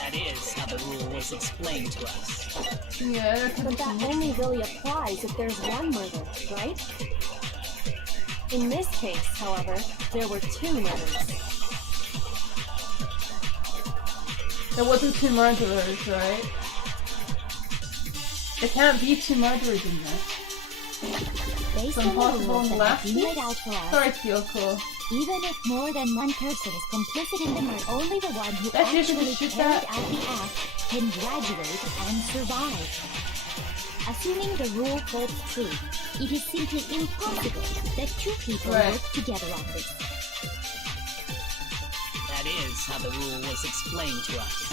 That is how the rule was explained to us. Yeah, there could But be that some. only really applies if there's one murder, right? In this case, however, there were two murders. There wasn't two murderers, right? There can't be two murderers in this. Based Some on the possible rules that have left. been laid out for us, Sorry, Kyoko. even if more than one person is complicit in the murder, only the one who That's usually actually shoot carried that. out the act can graduate and survive. Assuming the rule holds true, it is simply impossible that two people Right. work together on this. That is how the rule was explained to us.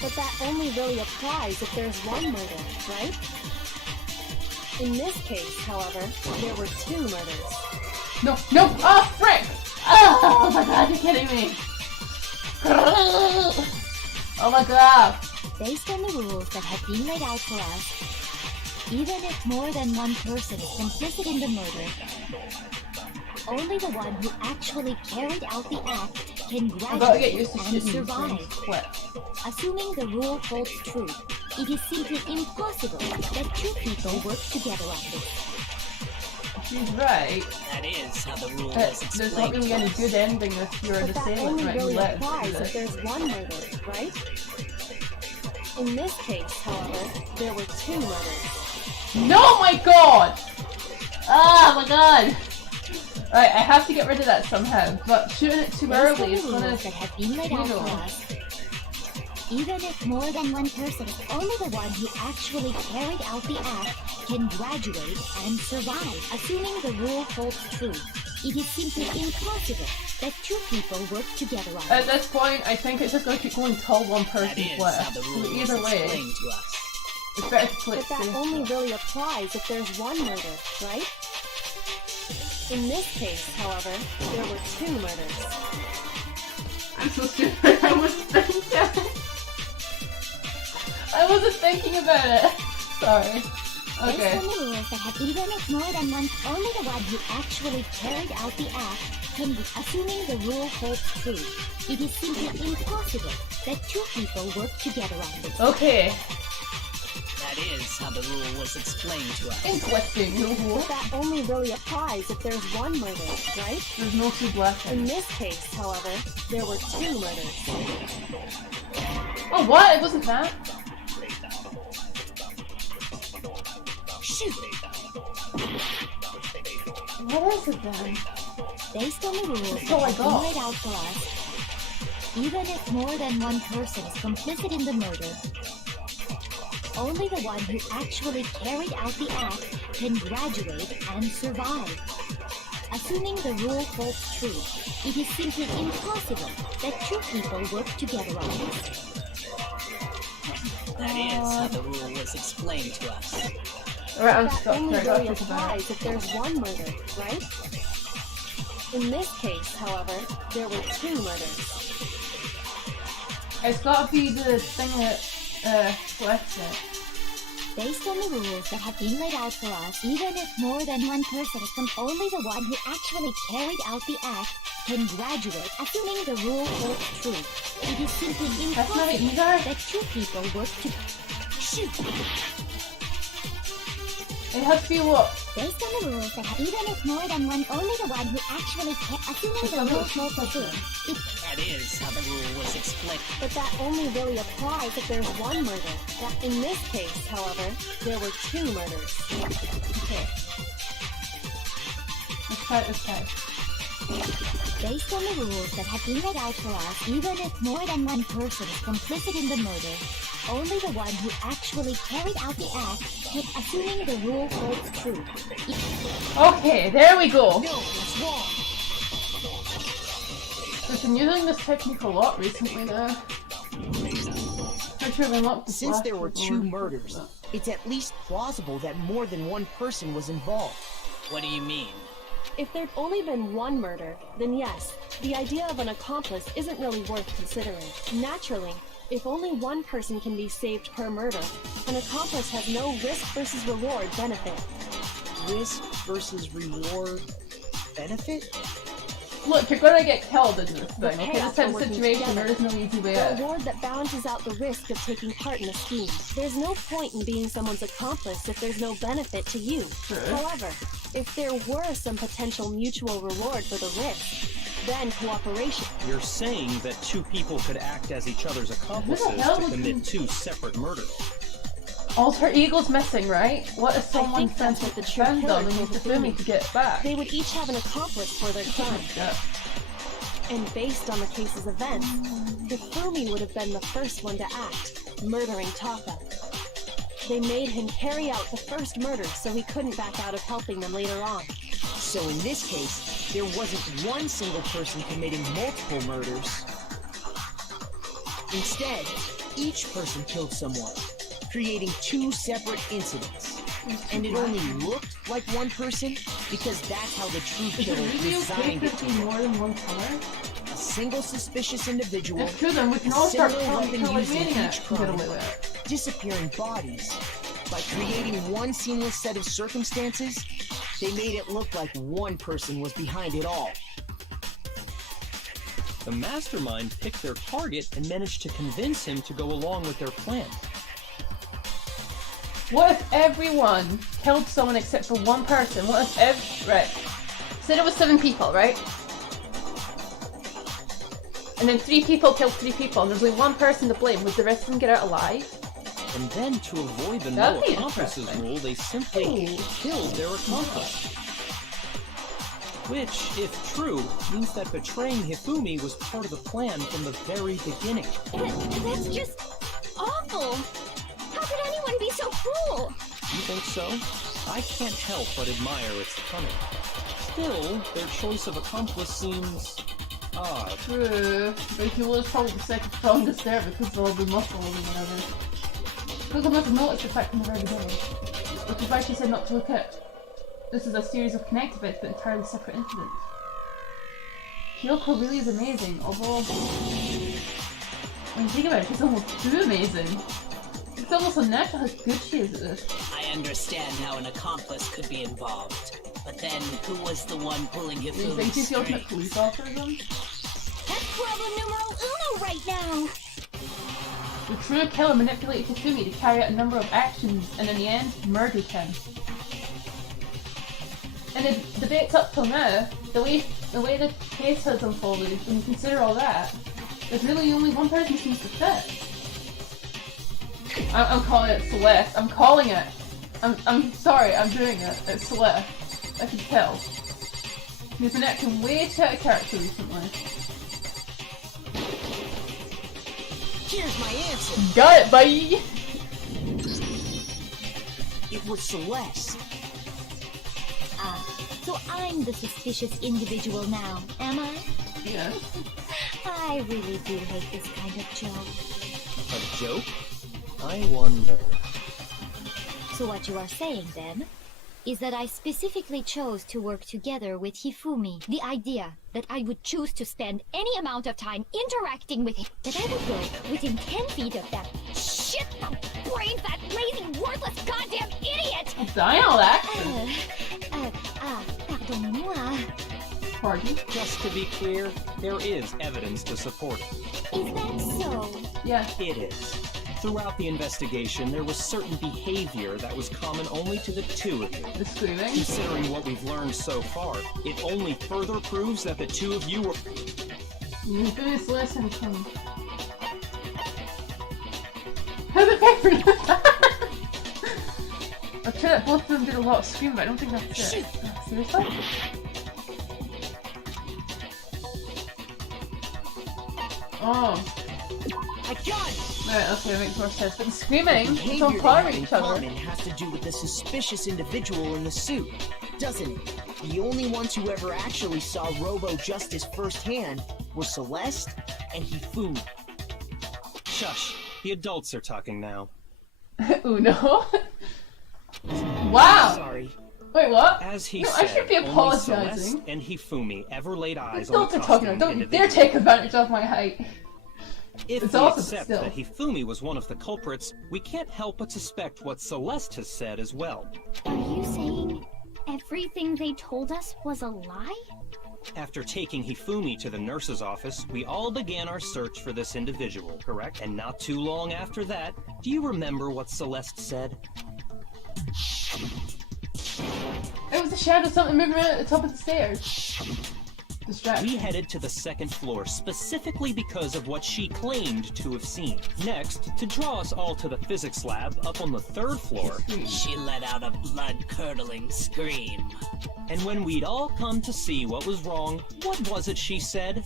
But that only really applies if there's one murder, right? In this case, however, there were two murders. No, no! Oh, frick! Oh my god, you're kidding me! Oh my god! Based on the rules that have been laid out for us, even if more than one person is complicit in the murder, only the one who actually carried out the act can I gotta get graduate used to and shooting these survive. things quick. Assuming the rule holds true, it is simply impossible that two people work together on this. She's right. That is how the rule was There's not explained really to any us. good ending if you're an But that assailant only right? You really let us do applies if this. there's one murder, right? In this case, however, there were two murders. No, my god! Oh my god! Right, I have to get rid of that somehow, but shooting it too Based on early the is rules gonna... that have been laid out you for know. us, even if more than one person, only the one who actually carried out the act can graduate and survive. Assuming the rule holds true, it is simply impossible that two people work together on At it. this point, I think it's just gonna keep going till one That person's is how left. the So rule was either way, explained to us. it's better to play it But that safe. only really applies if there's one murder, right? In this case, however, there were two murders. I'm so stupid. I wasn't thinking. I wasn't thinking about it. Sorry. Based Okay. on the rules that have even if more than one, only the one who actually carried out the act can, assuming the rule holds true, it is simply impossible that two people work together on this. Okay. That is how the rule was explained to us. Interesting. But that only really applies if there's one murder, right? There's no two black In ones. this case, however, there were two murders. Oh, what? It wasn't that? Shoot! What is it then? Based on the rules That's that all I have been got. laid out for us, even if more than one person is complicit in the murder, only the one who actually carried out the act can graduate and survive. Assuming the rule holds true, it is simply impossible that two people work together on this. That is how the rule was explained to us. Alright, I'm That stuck only here. I gotta really think about it. applies if there's one murder, right? In this case, however, there were two murders. It's gotta be the thing that flips it. Based on the rules that have been laid out for us, even if more than one person is only the one who actually carried out the act can graduate. Assuming the rule holds true, it is simply That's not it impossible either. that two people work to shoot. It has to be what? Based on the rules that have even if more than one, only the one who actually assuming the rules holds the truth. That is how the rule was explained. But that only really applies if there's one murder. In this case, however, there were 2 murders. Okay. Let's try it this time. Based on the rules that have been laid out for us, even if more than one person is complicit in the murder, only the one who actually carried out the act, assuming the rule holds true. Okay, there we go. No, it's wrong. I've been using this technique a lot recently there. Since there were 2 murders, it's at least plausible that more than one person was involved. What do you mean? If there'd only been one murder, then yes, the idea of an accomplice isn't really worth considering. Naturally, if only one person can be saved per murder, an accomplice has no risk versus reward benefit. Risk versus reward benefit? Look, you're gonna get killed in this thing, okay? payoff This type for of working situation, together. there is no easy way A out. reward that balances out the risk of taking part in a scheme. There's no point in being someone's accomplice if there's no benefit to you. Sure. However, if there were some potential mutual reward for the risk, then cooperation. You're saying that 2 people could act as each other's accomplices hell to would commit you- 2 separate murders. Alter ego's missing, right? What if someone think that's sends what the the true friend killer on and told needs to Hifumi. me to get it back? They would each have an accomplice for their crime. Yeah. And based on the case's events, Hifumi would have been the first one to act, murdering Taka. They made him carry out the first murder so he couldn't back out of helping them later on. So in this case, there wasn't one single person committing multiple murders. Instead, each person killed someone, creating 2 separate incidents. And it only looked like one person because that's how the true Is it killer really okay designed to it to be work. more than one killer? A single suspicious individual, If true, then we can a all start similar killing weapon people like used in maniacs each and get crime, away with it. disappearing bodies. By creating one seamless set of circumstances, they made it look like one person was behind it all. The mastermind picked their target and managed to convince him to go along with their plan. What if everyone killed someone except for one person? What if right. Say there was 7 people, right? And then 3 people killed 3 people, and there's only one person to blame. Would the rest of them get out alive? And then, to avoid the That'd no be accomplices interesting. rule, they simply Ooh. killed their accomplice. Which, if true, means that betraying Hifumi was part of the plan from the very beginning. That's just awful! How could anyone be so cruel? You think so? I can't help but admire its cunning. Still, their choice of accomplice seems odd. True. But he was probably the second strongest there because of all the muscle and whatever. Because I must have noticed the fact from the very beginning. Which is why she said not to look at. This is a series of connected events but entirely separate incidents. Kyoko really is amazing, although when you think about it, she's almost too amazing. It's almost unnatural how good she is at this. I understand how an accomplice could be involved. But then, who was the one pulling Do you think Hifumi's she's the ultimate strings? police officer then? That's problem numero uno right now! The true killer manipulated Hifumi to carry out a number of actions and in the end, murdered him. And the debates up till now, the way the case has unfolded, when you consider all that, there's really only one person seems to fit. I'm calling it Celeste. I'm calling it. I'm sorry, I'm doing it. It's Celeste. I can tell. He's been acting way too out of character recently. Here's my answer. Got it, bye! It was Celeste. So I'm the suspicious individual now, am I? Yeah. I really do hate this kind of joke. A joke? I wonder. So what you are saying, then, is that I specifically chose to work together with Hifumi. The idea that I would choose to spend any amount of time interacting with him, that I would go within 10 feet of that shit the brains, that lazy, worthless, goddamn idiot! Dial action! Pardon-moi. Pardon? Just to be clear, there is evidence to support it. Is that so? Yeah. It is. Throughout the investigation, there was certain behavior that was common only to the two of you. The screaming? Considering what we've learned so far, it only further proves that the two of you were... You finish lesson from... How the paper? I'm sure that both of them did a lot of screaming, but I don't think that's it. Seriously? Oh. I got it! Right, okay, makes more sense. But the screaming, it's Behavior on they par have with in each other. common has to do with the suspicious individual in the suit, doesn't it? The only ones who ever actually saw Robo Justice firsthand were Celeste and Hifumi. Shush. The adults are talking now. Uno? Wow! Sorry. Wait, what? As he No, said, I should be only apologizing. Celeste and Hifumi ever laid eyes The on adults the are talking costume now. Don't you dare individual. take advantage of my height. If It's we awesome, accept still. that Hifumi was one of the culprits, we can't help but suspect what Celeste has said as well. Are you saying everything they told us was a lie? After taking Hifumi to the nurse's office, we all began our search for this individual, correct? And not too long after that, do you remember what Celeste said? It was a shadow, something moving around at the top of the stairs. Distraction. We headed to the second floor specifically because of what she claimed to have seen. Next, to draw us all to the physics lab up on the third floor, She let out a blood-curdling scream. and when we'd all come to see what was wrong, what was it she said?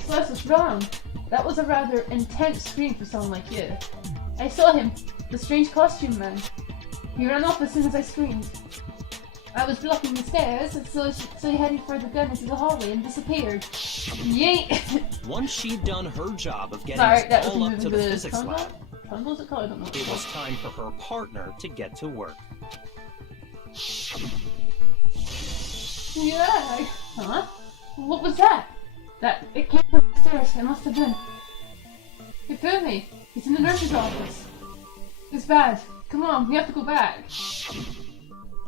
Celeste was wrong. That was a rather intense scream for someone like you. I saw him, the strange costume man. He ran off as soon as I screamed. I was blocking the stairs, and so he headed for the gun into the hallway and disappeared. Yeet! Once she'd done her job of getting Sorry, us that was all up to the the physics tunnel? lab, Tunnel was it called? I don't know. it was time for her partner to get to work. Yeah. Huh? What was that? It came from upstairs. It must have been. Hifumi. He's in the nurse's office. It's bad. Come on, we have to go back.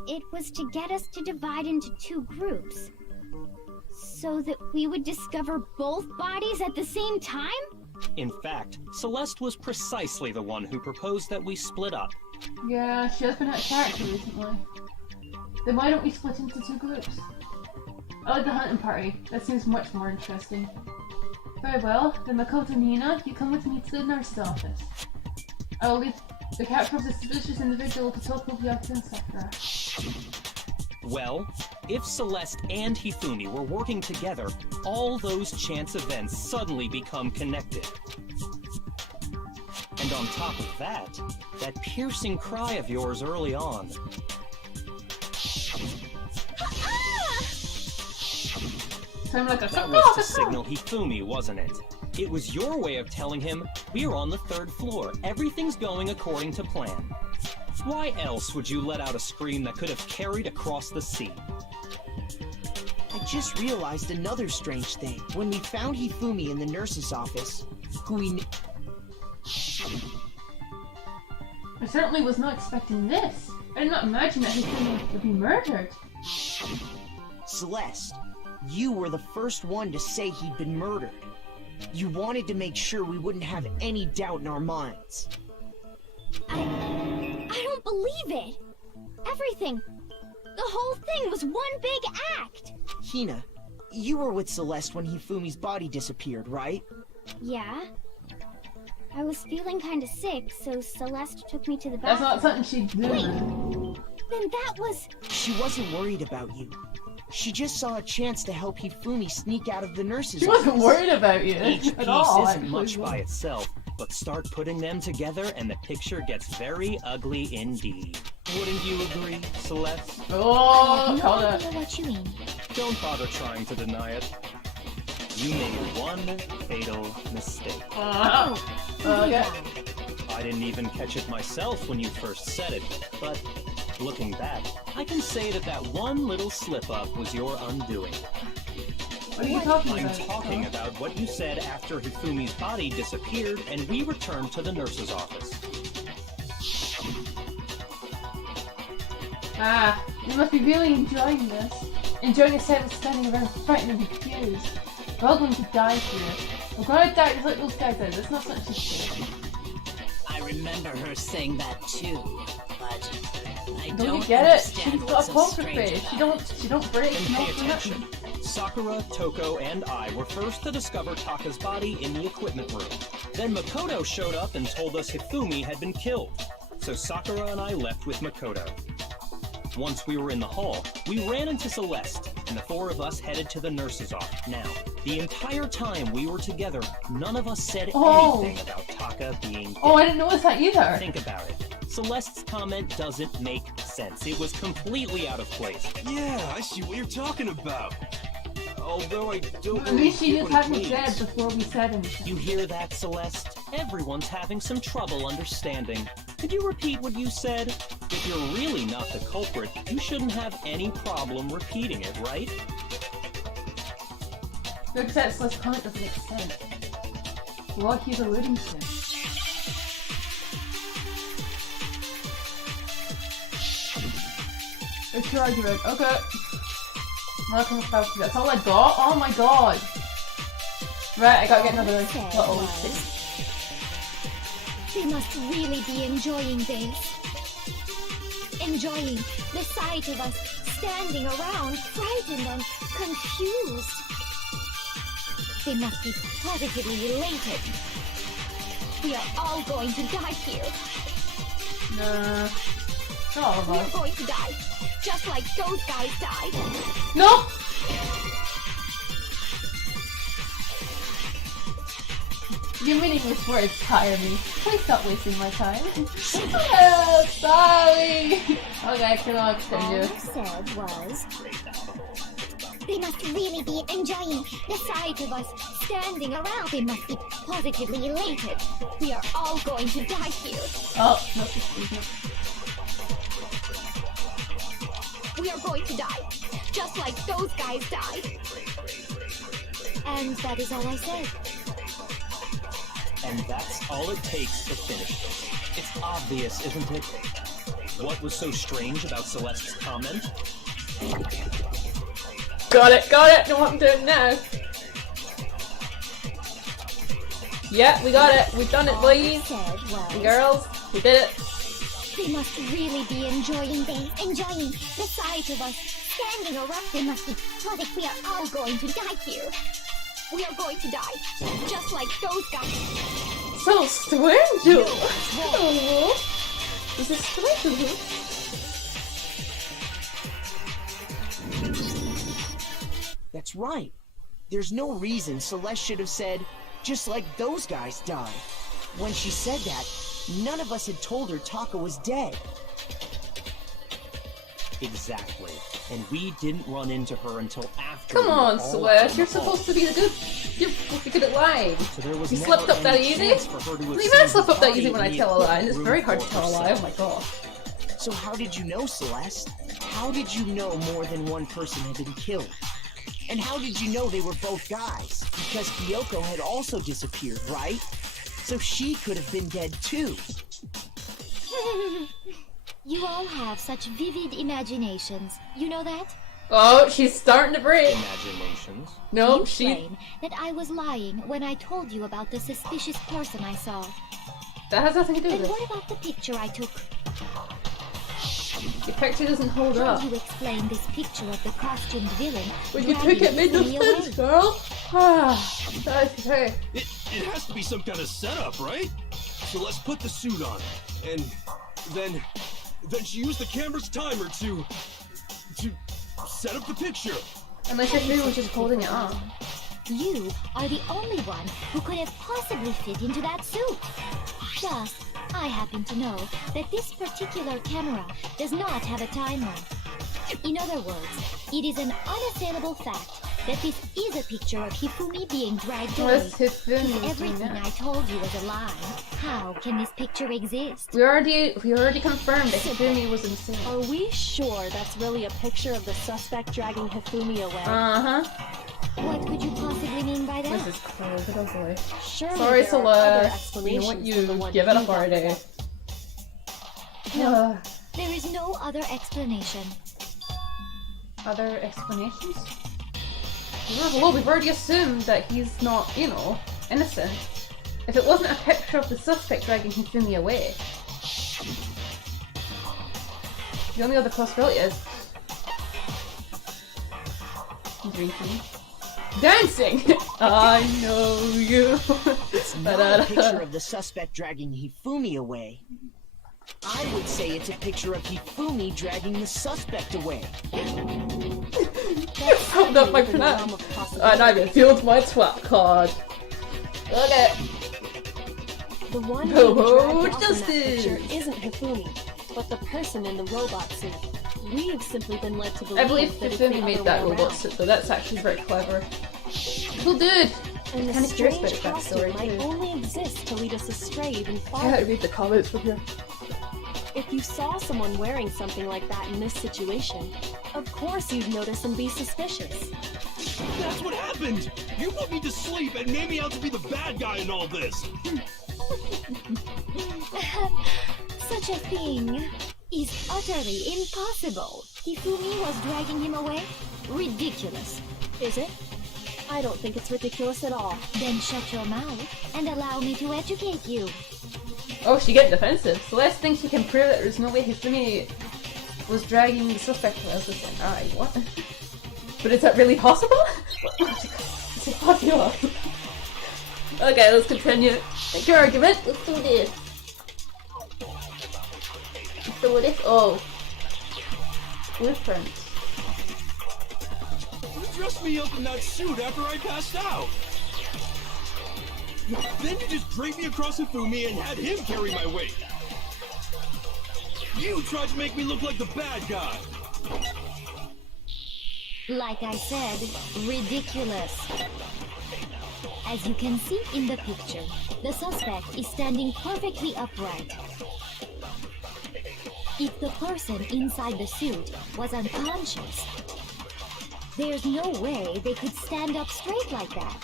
It was to get us to divide into two groups. So that we would discover both bodies at the same time? In fact, Celeste was precisely the one who proposed that we split up. Yeah, she has been out of character recently. Then why don't we split into two groups? I like the hunting party. That seems much more interesting. Very well, then Makoto and Hina, you come with me to the nurse's office. I will leave the capture of the suspicious individual to Toko Byaku's Sakura. Well, if Celeste and Hifumi were working together, all those chance events suddenly become connected. And on top of that piercing cry of yours early on. Sound like a That was to signal Hifumi, wasn't it? It was your way of telling him, we're on the third floor, everything's going according to plan. Why else would you let out a scream that could have carried across the sea? I just realized another strange thing. When we found Hifumi in the nurse's office, who we knew... I certainly was not expecting this. I did not imagine that Hifumi would be murdered. Celeste, you were the first one to say he'd been murdered. You wanted to make sure we wouldn't have any doubt in our minds. I don't believe it. Everything. The whole thing was one big act. Hina, you were with Celeste when Hifumi's body disappeared, right? Yeah. I was feeling kinda sick, so Celeste took me to the That's bathroom. not something she'd do. Then that was... She wasn't worried about you. She just saw a chance to help Hifumi sneak out of the nurse's She wasn't office. worried about you Each at piece all. isn't actually. much by itself, but start putting them together and the picture gets very ugly indeed. Wouldn't you agree, Celeste? Oh, no hold idea up. what you mean. Don't bother trying to deny it. You made one fatal mistake. Okay. I didn't even catch it myself when you first said it, but looking back, I can say that one little slip-up was your undoing. What are you talking I'm about? talking about what you said after Hifumi's body disappeared and we returned to the nurse's office. Ah, you must be really enjoying this. Enjoying a set of standing around fighting and be confused. We're all going to die here. We're gonna die just like those guys did. That's not something she's saying. I remember her saying that too, but I Don't don't you get it? She's understand got what's a so poker strange face. about it. She don't break. And She pay don't do attention. nothing. Sakura, Toko, and I were first to discover Taka's body in the equipment room. Then Makoto showed up and told us Hifumi had been killed. So Sakura and I left with Makoto. Once we were in the hall, we ran into Celeste, and the four of us headed to the nurse's office. Now, the entire time we were together, none of us said anything about Taka being dead. Oh, I didn't notice that either. Think about it. Celeste's comment doesn't make sense. It was completely out of place. Yeah, I see what you're talking about. Although I don't At really least she get just what it hadn't means. said before we said anything. You hear that, Celeste? Everyone's having some trouble understanding. Could you repeat what you said? If you're really not the culprit, you shouldn't have any problem repeating it, right? No, because that Celeste comment doesn't make sense. What he's alluding to. It's your argument. Okay. Welcome to Falcon. That's all I got? Oh my god. Right, I gotta get another little thing. They must really be enjoying this. Enjoying the sight of us standing around, frightened and confused. They must be positively elated. We are all going to die here. Nah. Not all of We are us. going to die, just like those guys died. No! Your meaningless words tire me. Please stop wasting my time. Oh, sorry! Okay, come on, All continue. I said was, they must really be enjoying the sight of us standing around. They must be positively elated. We are all going to die here. Oh, no, excuse me. We are going to die, just like those guys died. And that is all I said. And that's all it takes to finish this. It's obvious, isn't it? What was so strange about Celeste's comment? Got it! Know what I'm doing now. Yeah, we got it. We've done it, All I boys said was, and girls. We did it. they must really be enjoying the sight of us standing around. They must be positive. We are all going to die here. We are going to die, just like those guys. So strange! Oh, this is strange. That's right. There's no reason Celeste should have said, just like those guys died. When she said that, none of us had told her Taka was dead. Exactly. And we didn't run into her until after. Come we were on, all Celeste. out You're in the hall. supposed to be the good. You're supposed to be good at lying. So there was You never slipped up that any easy? chance for her to have You seen better slip her up that body easy when I in the tell a lie. equipment It's room very hard to for tell a lie. Oh herself. my god. So how did you know, Celeste? How did you know more than one person had been killed? And how did you know they were both guys? Because Kyoko had also disappeared, right? So she could have been dead too. You all have such vivid imaginations. You know that? Oh, she's starting to break. Imaginations. No, You she. claim that I was lying when I told you about the suspicious person I saw. That has nothing to do Then with it. what about the picture I took? The picture doesn't hold How up. do you explain this picture of the costumed villain? When you dragging took it, made no me sense, away? girl. Ah, that's okay. It has to be some kind of setup, right? So let's put the suit on, and then she used the camera's timer to set up the picture. Unless your theory was just holding it on. You are the only one who could have possibly fit into that suit. Plus, I happen to know that this particular camera does not have a timer. In other words, it is an unassailable fact that this is a picture of Hifumi being dragged away. What's Hifumi If everything doing now? I told you was a lie, how can this picture exist? We already confirmed that Hifumi was insane. Are we sure that's really a picture of the suspect dragging Hifumi away? Uh-huh. What could you possibly mean by that? This is crazy, oh boy. Surely Sorry, there are other Celeste. You know what explanations than the you one give it a you got Friday. there. There is no other explanation. Other explanations? Well, we've already assumed that he's not, you know. innocent. If it wasn't a picture of the suspect dragging Hifumi away. The only other possibility is... drinking. Dancing! I know you! It's not a picture of the suspect dragging Hifumi away. I would say it's a picture of Hifumi dragging the suspect away. You found out my plan! And I revealed my twat card. Okay. The one Ho, being ho, dragged off in that justice! picture isn't Hifumi, but the person in the robot suit. We've simply been led to I believe believe that it's the Hifumi made other that way robot around. suit, though. That's actually very clever. Cool dude! And the Kinda curious about strange his costume backstory, might too. only exist to lead us astray even I farther. gotta read the comments from here. If you saw someone wearing something like that in this situation, of course you'd notice and be suspicious. That's what happened! You put me to sleep and made me out to be the bad guy in all this! Such a thing is utterly impossible. Hifumi was dragging him away? Ridiculous. Is it? I don't think it's ridiculous at all. Then shut your mouth and allow me to educate you. Oh, she get defensive. Celeste thinks she can prove that there's no way Hifumi was dragging the suspect. I was just like, alright, what? But is that really possible? Is it possible? Okay, let's continue. Make your argument. Let's do this. Let's do this. Oh. Blueprint. You dressed me up in that suit after I passed out! Then you just draped me across Hifumi and had him carry my weight! You tried to make me look like the bad guy! Like I said, ridiculous. As you can see in the picture, the suspect is standing perfectly upright. If the person inside the suit was unconscious, there's no way they could stand up straight like that.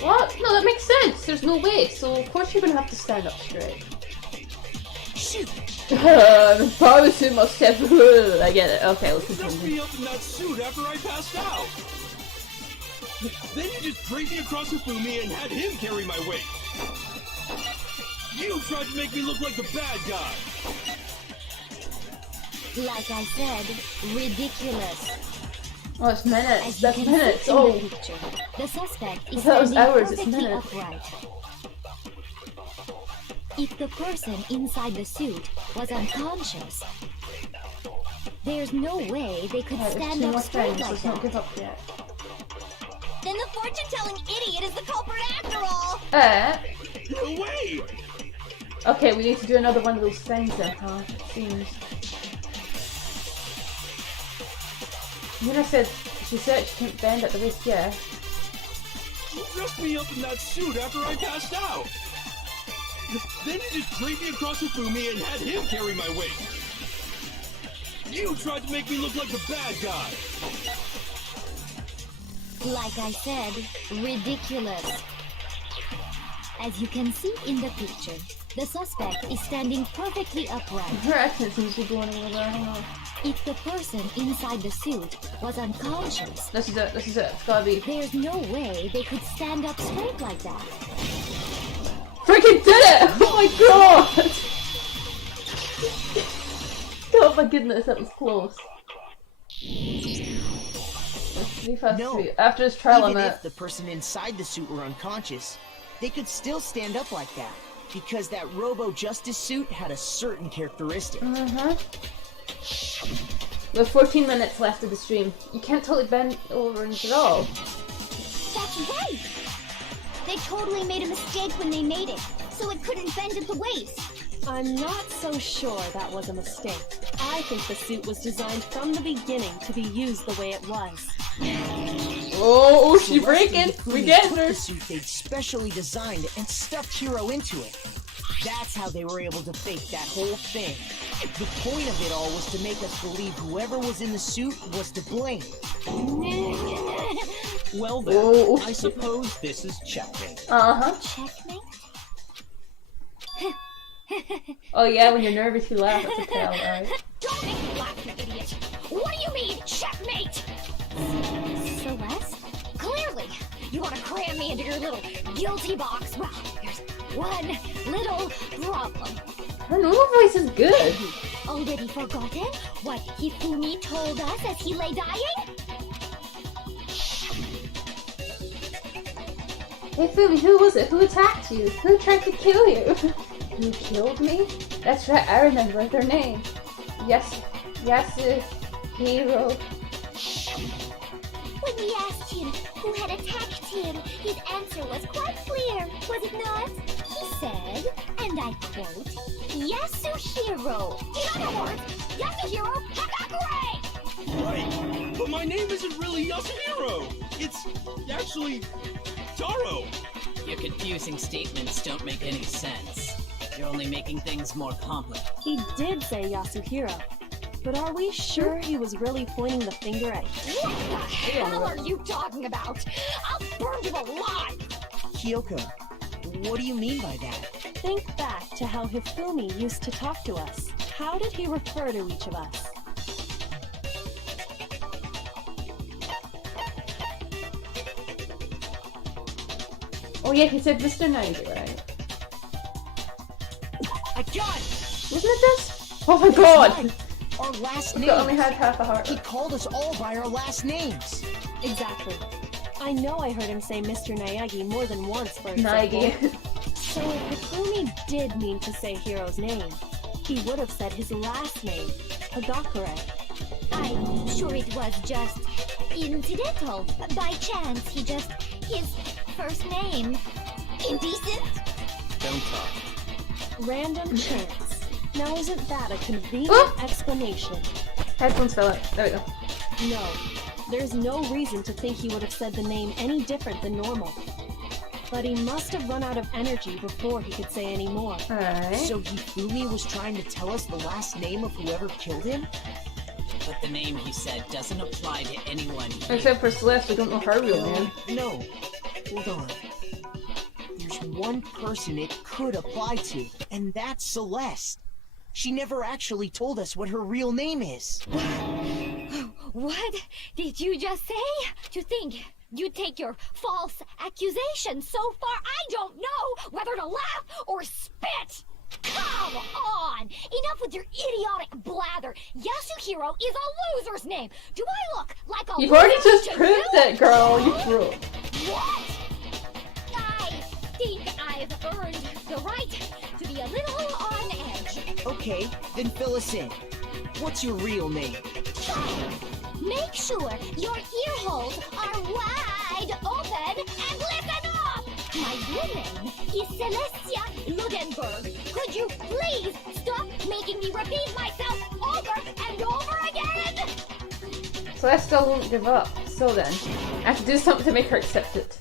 What? No, that makes sense. There's no way. So of course you're gonna have to stand up straight. Shoot! I'm promising myself. I get it. Okay, let's You dressed continue. me up in that suit after I passed out! Then you just draped me across Hifumi and had him carry my weight! You tried to make me look like the bad guy! Like I said, ridiculous. Oh, it's minutes. As you That's can minutes. see in Oh. the picture, the suspect is thought it was standing hours, it's perfectly minutes. upright. If the person inside the suit was unconscious, there's no way they could Alright, there's stand two up more straight things. like Let's not that. give up yet. Then the fortune-telling idiot is the culprit after all! No way! Okay, we need to do another one of those things then, huh? Seems. Yuna said she couldn't bend at the waist, yeah. You dressed me up in that suit after I passed out! Then you just draped me across Hifumi and had him carry my weight! You tried to make me look like the bad guy! Like I said, ridiculous. As you can see in the picture, the suspect is standing perfectly upright. Her accent seems to be going over there. Hang on. If the person inside the suit was unconscious, This is it. This is it. It's gotta be. there's no way they could stand up straight like that. Freaking did it! Oh my god! Oh my goodness, that was close. Let's be fast. No. After this trial, I'm Even at. if the person inside the suit were unconscious, they could still stand up like that, because that Robo-Justice suit had a certain characteristic. There's 14 minutes left of the stream. You can't totally bend over at all. That's right! They totally made a mistake when they made it, so it couldn't bend at the waist. I'm not so sure that was a mistake. I think the suit was designed from the beginning to be used the way it was. Oh, she Celeste breaking! and We Hifumi getting took her! the suit they'd specially designed and stuffed Hiro into it. That's how they were able to fake that whole thing. The point of it all was to make us believe whoever was in the suit was to blame. Well then, Oh. I suppose this is checkmate. Uh-huh. Checkmate? Oh yeah, when you're nervous you laugh. That's a tell, right? Don't make me laugh, you idiot! What do you mean, checkmate? Celeste? Clearly, you You want to cram me into your little guilty box? Well, there's one little problem. Her normal voice is good. Already forgotten what Hifumi told us as he lay dying? Hey Fumi, who was it? Who attacked you? Who tried to kill you? Who killed me? That's right, I remember their name. Yes, Yasuhiro. When we asked him who had attacked him, his answer was quite clear, was it not? He said, and I quote, Yasuhiro. In other words, Yasuhiro Hagakure! Right, but my name isn't really Yasuhiro. It's actually Taro. Your confusing statements don't make any sense. You're only making things more complicated. He did say Yasuhiro. But are we sure he was really pointing the finger at you? What the hell are you talking about? I'll burn you alive! Kyoko, what do you mean by that? Think back to how Hifumi used to talk to us. How did he refer to each of us? Oh yeah, he said Mr. Naidi, right? I got it! Wasn't it this? Oh my god! Right. Our last We names. only had half a heart. He called us all by our last names. Exactly. I know I heard him say Mr. Naegi more than once, for Naegi. example. So if Hifumi did mean to say Hiro's name, he would have said his last name, Hagakure. I'm sure it was just incidental. By chance, his first name. Indecent? Don't talk. Random chance. Now isn't that a convenient explanation? Headphones fell out. There we go. No. There's no reason to think he would have said the name any different than normal. But he must have run out of energy before he could say any more. Alright. So Hifumi was trying to tell us the last name of whoever killed him? But the name he said doesn't apply to anyone here. Except for Celeste, we don't know her real name. No. Hold on. There's one person it could apply to, and that's Celeste. She never actually told us what her real name is. What did you just say? To think you'd take your false accusation so far, I don't know whether to laugh or spit! Come on! Enough with your idiotic blather! Yasuhiro is a loser's name! Do I look like a You've already loser just to proved you? it, girl. You broke. What? I think I've earned the right to be a little on edge. Okay, then fill us in. What's your real name? Make sure your ear holes are wide open and listen up! My real name is Celestia Ludenberg. Could you please stop making me repeat myself over and over again? Celeste still won't give up. So then, I have to do something to make her accept it.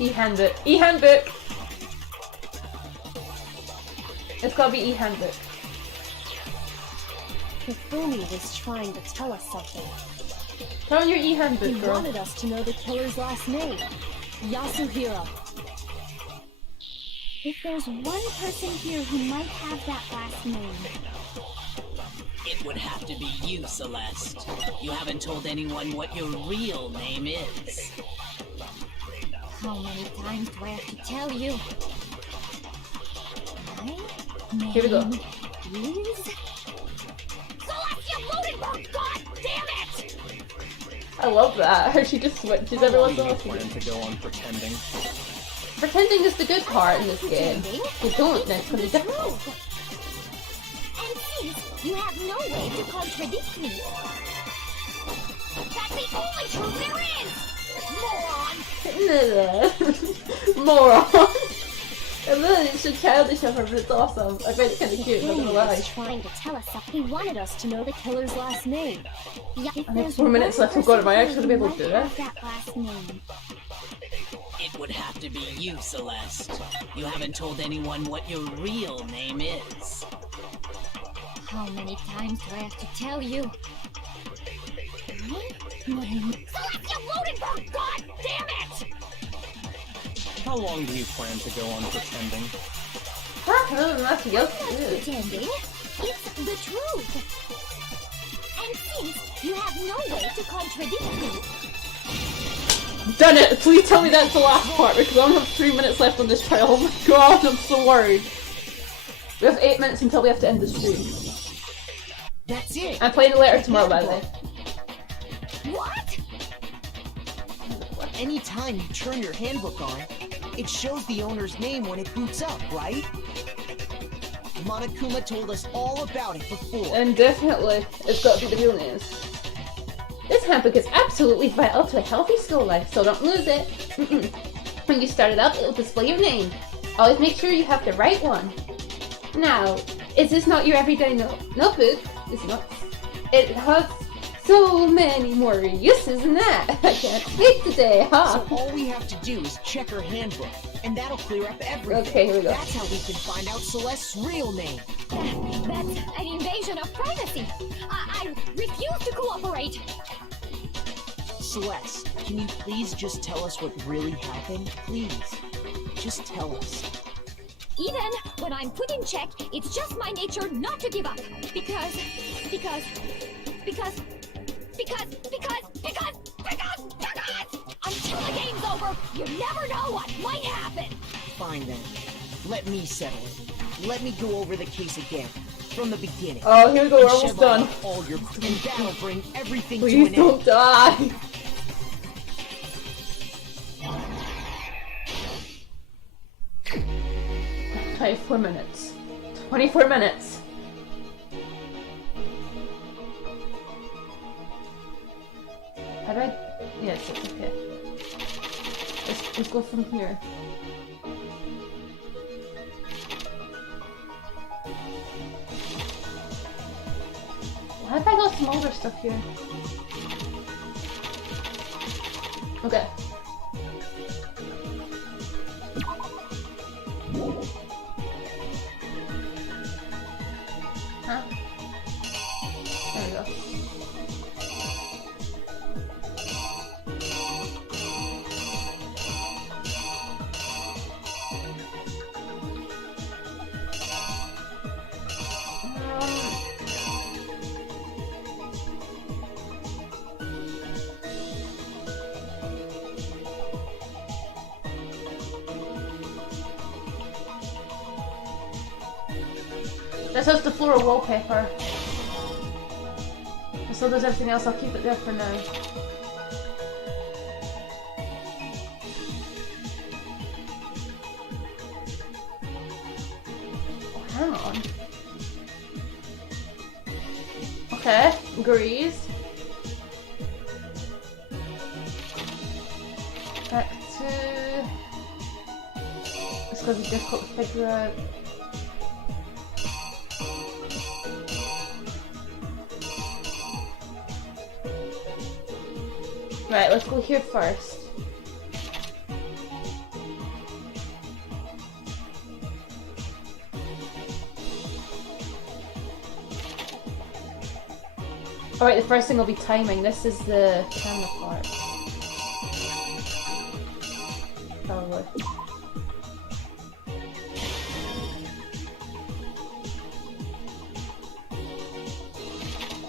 E-handbook. E-handbook! It's gotta be e-handbook. Hifumi was trying to tell us something. Tell me your e-handbook, He girl. wanted us to know the killer's last name, Yasuhiro. If there's one person here who might have that last name, It would have to be you, Celeste. You haven't told anyone what your real name is. how many times do I have to tell you? My Here we go. name is Celestia Ludenberg! God damn it! I love that. She just switches every once in a You while. plan to go on pretending? Pretending is the good part in this game. You don't, then it's gonna be difficult. And since you have no way to contradict me, that's the only truth there is! Moron! Moron! And then it's so childish of her, but it's awesome. I find it kinda cute, not gonna Hifumi lie. was trying to tell us something. He wanted us to know the killer's last name. Yeah, if I have there's 4 minutes one left. Oh god, am I person actually gonna be able to who do might this? have that last name, It would have to be you, Celeste. You haven't told anyone what your real name is. how many times do I have to tell you? My name is Celestia Ludenberg! God damn it! How long do you plan to go on pretending? Her Pretending, it's the truth. And since you have no way to contradict me, Done it! Please tell me that's the last part because I only have 3 minutes left on this trial. Oh my god, I'm so worried. We have 8 minutes until we have to end the stream. That's it. I'm playing later tomorrow, by the way. what? Anytime you turn your handbook on, it shows the owner's name when it boots up, right? Monokuma told us all about it before. And definitely, it's got to be the real names. This handbook is absolutely vital to a healthy school life, so don't lose it. When you start it up, it will display your name. Always make sure you have the right one. Now, is this not your everyday notebook? It's not. It has so many more uses than that. I can't speak today, huh? So all we have to do is check her handbook, and that'll clear up everything. Okay, here we go. That's how we can find out Celeste's real name. That's an invasion of privacy. I refuse to cooperate. Celeste, can you please just tell us what really happened? Please. Just tell us. Even when I'm put in check, it's just my nature not to give up. Because until the game's over, you never know what might happen. Fine then. Let me settle it. Let me go over the case again. From the beginning. Oh, here we go, we're And almost shed done. light on all your and that'll bring everything Please to an don't end. die. "24 minutes. 24 minutes. How do I? Yes, it's okay. Let's go from here. Why have I got some older stuff here? Okay. Huh? There we go. This has the floral wallpaper. And so does everything else. I'll keep it there for now. Oh, hang on. Okay, agrees. Back to... It's gonna be difficult to figure out. Right, let's go here first. Alright, the first thing will be timing. This is the camera part. Probably.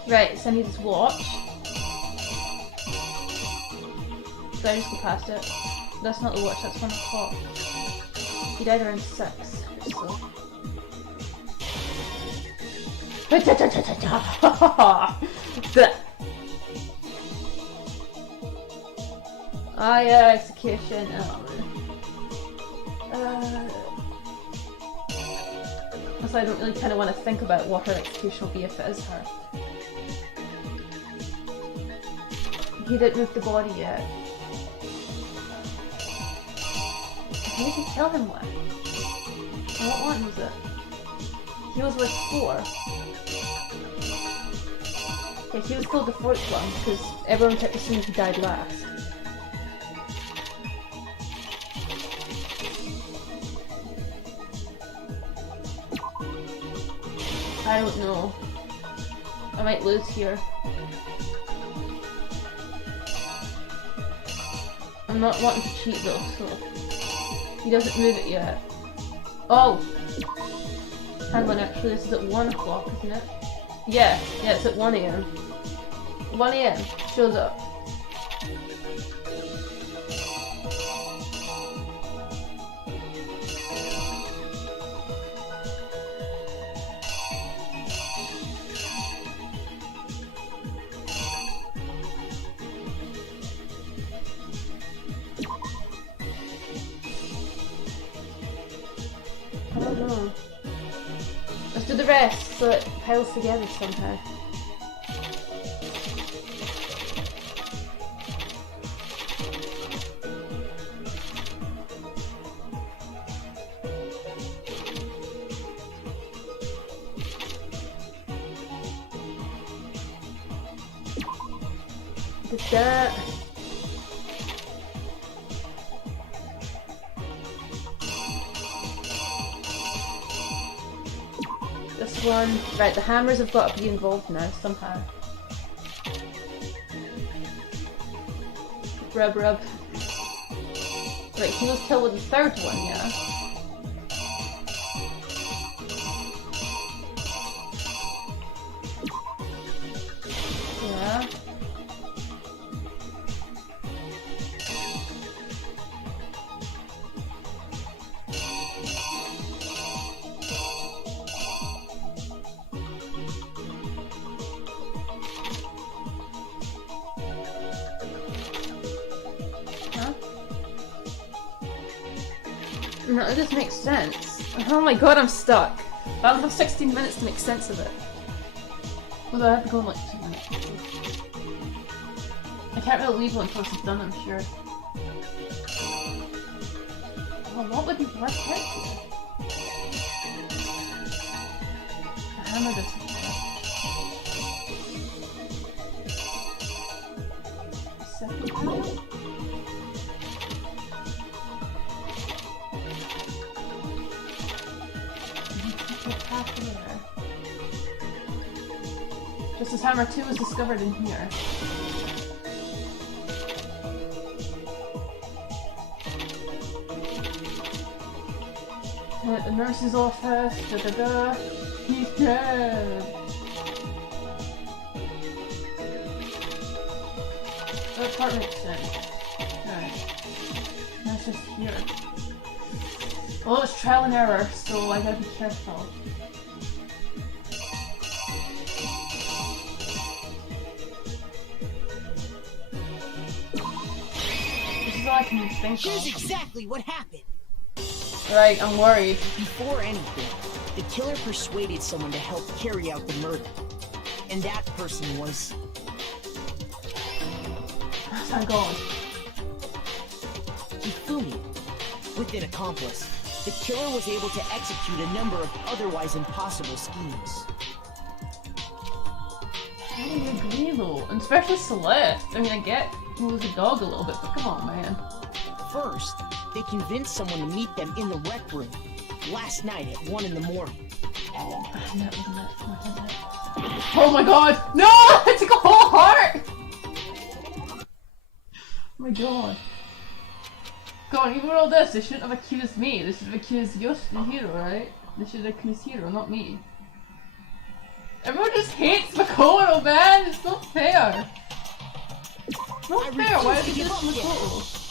Right, so I need this watch. Did I just go past it? That's not the watch, that's 1 o'clock. He died around 6, so... Ah yeah, execution. So I don't really kind of want to think about what her execution will be if it is her. He didn't move the body yet. Who did he kill him with? And what one was it? He was with 4. Okay, he was killed the 4th one because everyone kept assuming he died last. I don't know. I might lose here. I'm not wanting to cheat though, so... He doesn't move it yet. Oh! Hang on, actually, this is at 1 o'clock, isn't it? Yeah, it's at 1 AM. 1 AM shows up. I don't know. Let's do the rest so it piles together somehow. Look at that. This one. Right, the hammers have got to be involved now somehow. Rub rub. Right, he was killed with the third one, yeah? Yeah. No, this makes sense. Oh my god, I'm stuck. I don't have 16 minutes to make sense of it. Although I have to go in like 2 minutes. I can't really leave one until this is done, I'm sure. Well, what would be worth out here? The hammer doesn't work. Second hammer? Just as hammer 2 was discovered in here. At the nurse's office, he's dead! That part makes sense. Right. Nurse is here. Well, it's trial and error, so I gotta be careful. This is all I can think of. Here's exactly what happened. Right, I'm worried. Before anything, the killer persuaded someone to help carry out the murder. And that person was... I'm gone. Ifumi. With an accomplice, the killer was able to execute a number of otherwise impossible schemes. I don't agree though, and especially Celeste. I mean, I get he was a dog a little bit, but come on, man. First, they convinced someone to meet them in the rec room last night at 1 in the morning. Oh my god! No! I took a whole heart! Oh my god. Go on, even with all this, they shouldn't have accused me. They should have accused Yoshi, the hero, right? They should have accused Hiro, not me. Everyone just hates Makoto, man! It's not fair! Not fair, why did they do this to Makoto?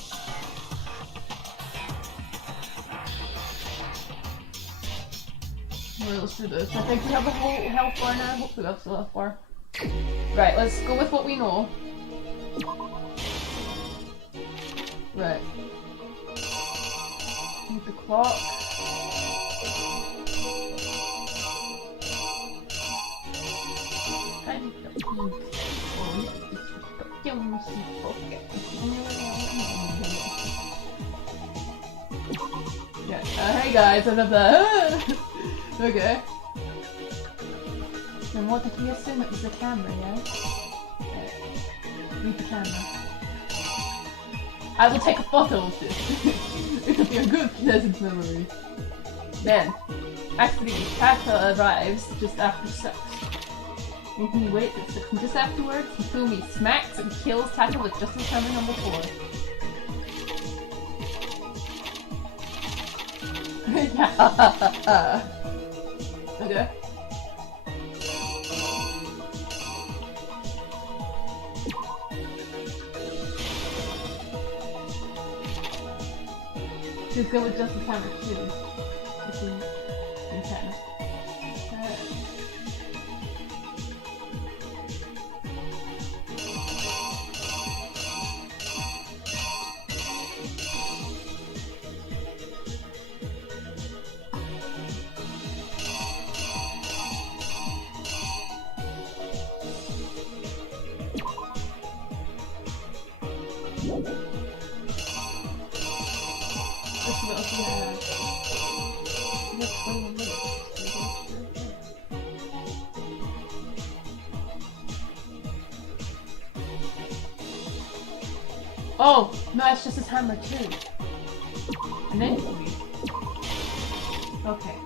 Alright, let's do this. I think we have a whole health bar now. Hopefully that's the health bar. Right, let's go with what we know. Right. Need the clock. Yeah. Hey guys, I'm the okay. Then what did we assume it was the camera, yeah? Read the camera. I will take a photo of this. It'll be a good, pleasant memory. Then, accidentally, Taka arrives just after 6. Making me wait at 6, and just afterwards, Hifumi smacks and kills Taka with just as hammer number 4. Okay. She's good with just the hammer too. It's intense. Oh, no, it's just his hammer too. And then okay.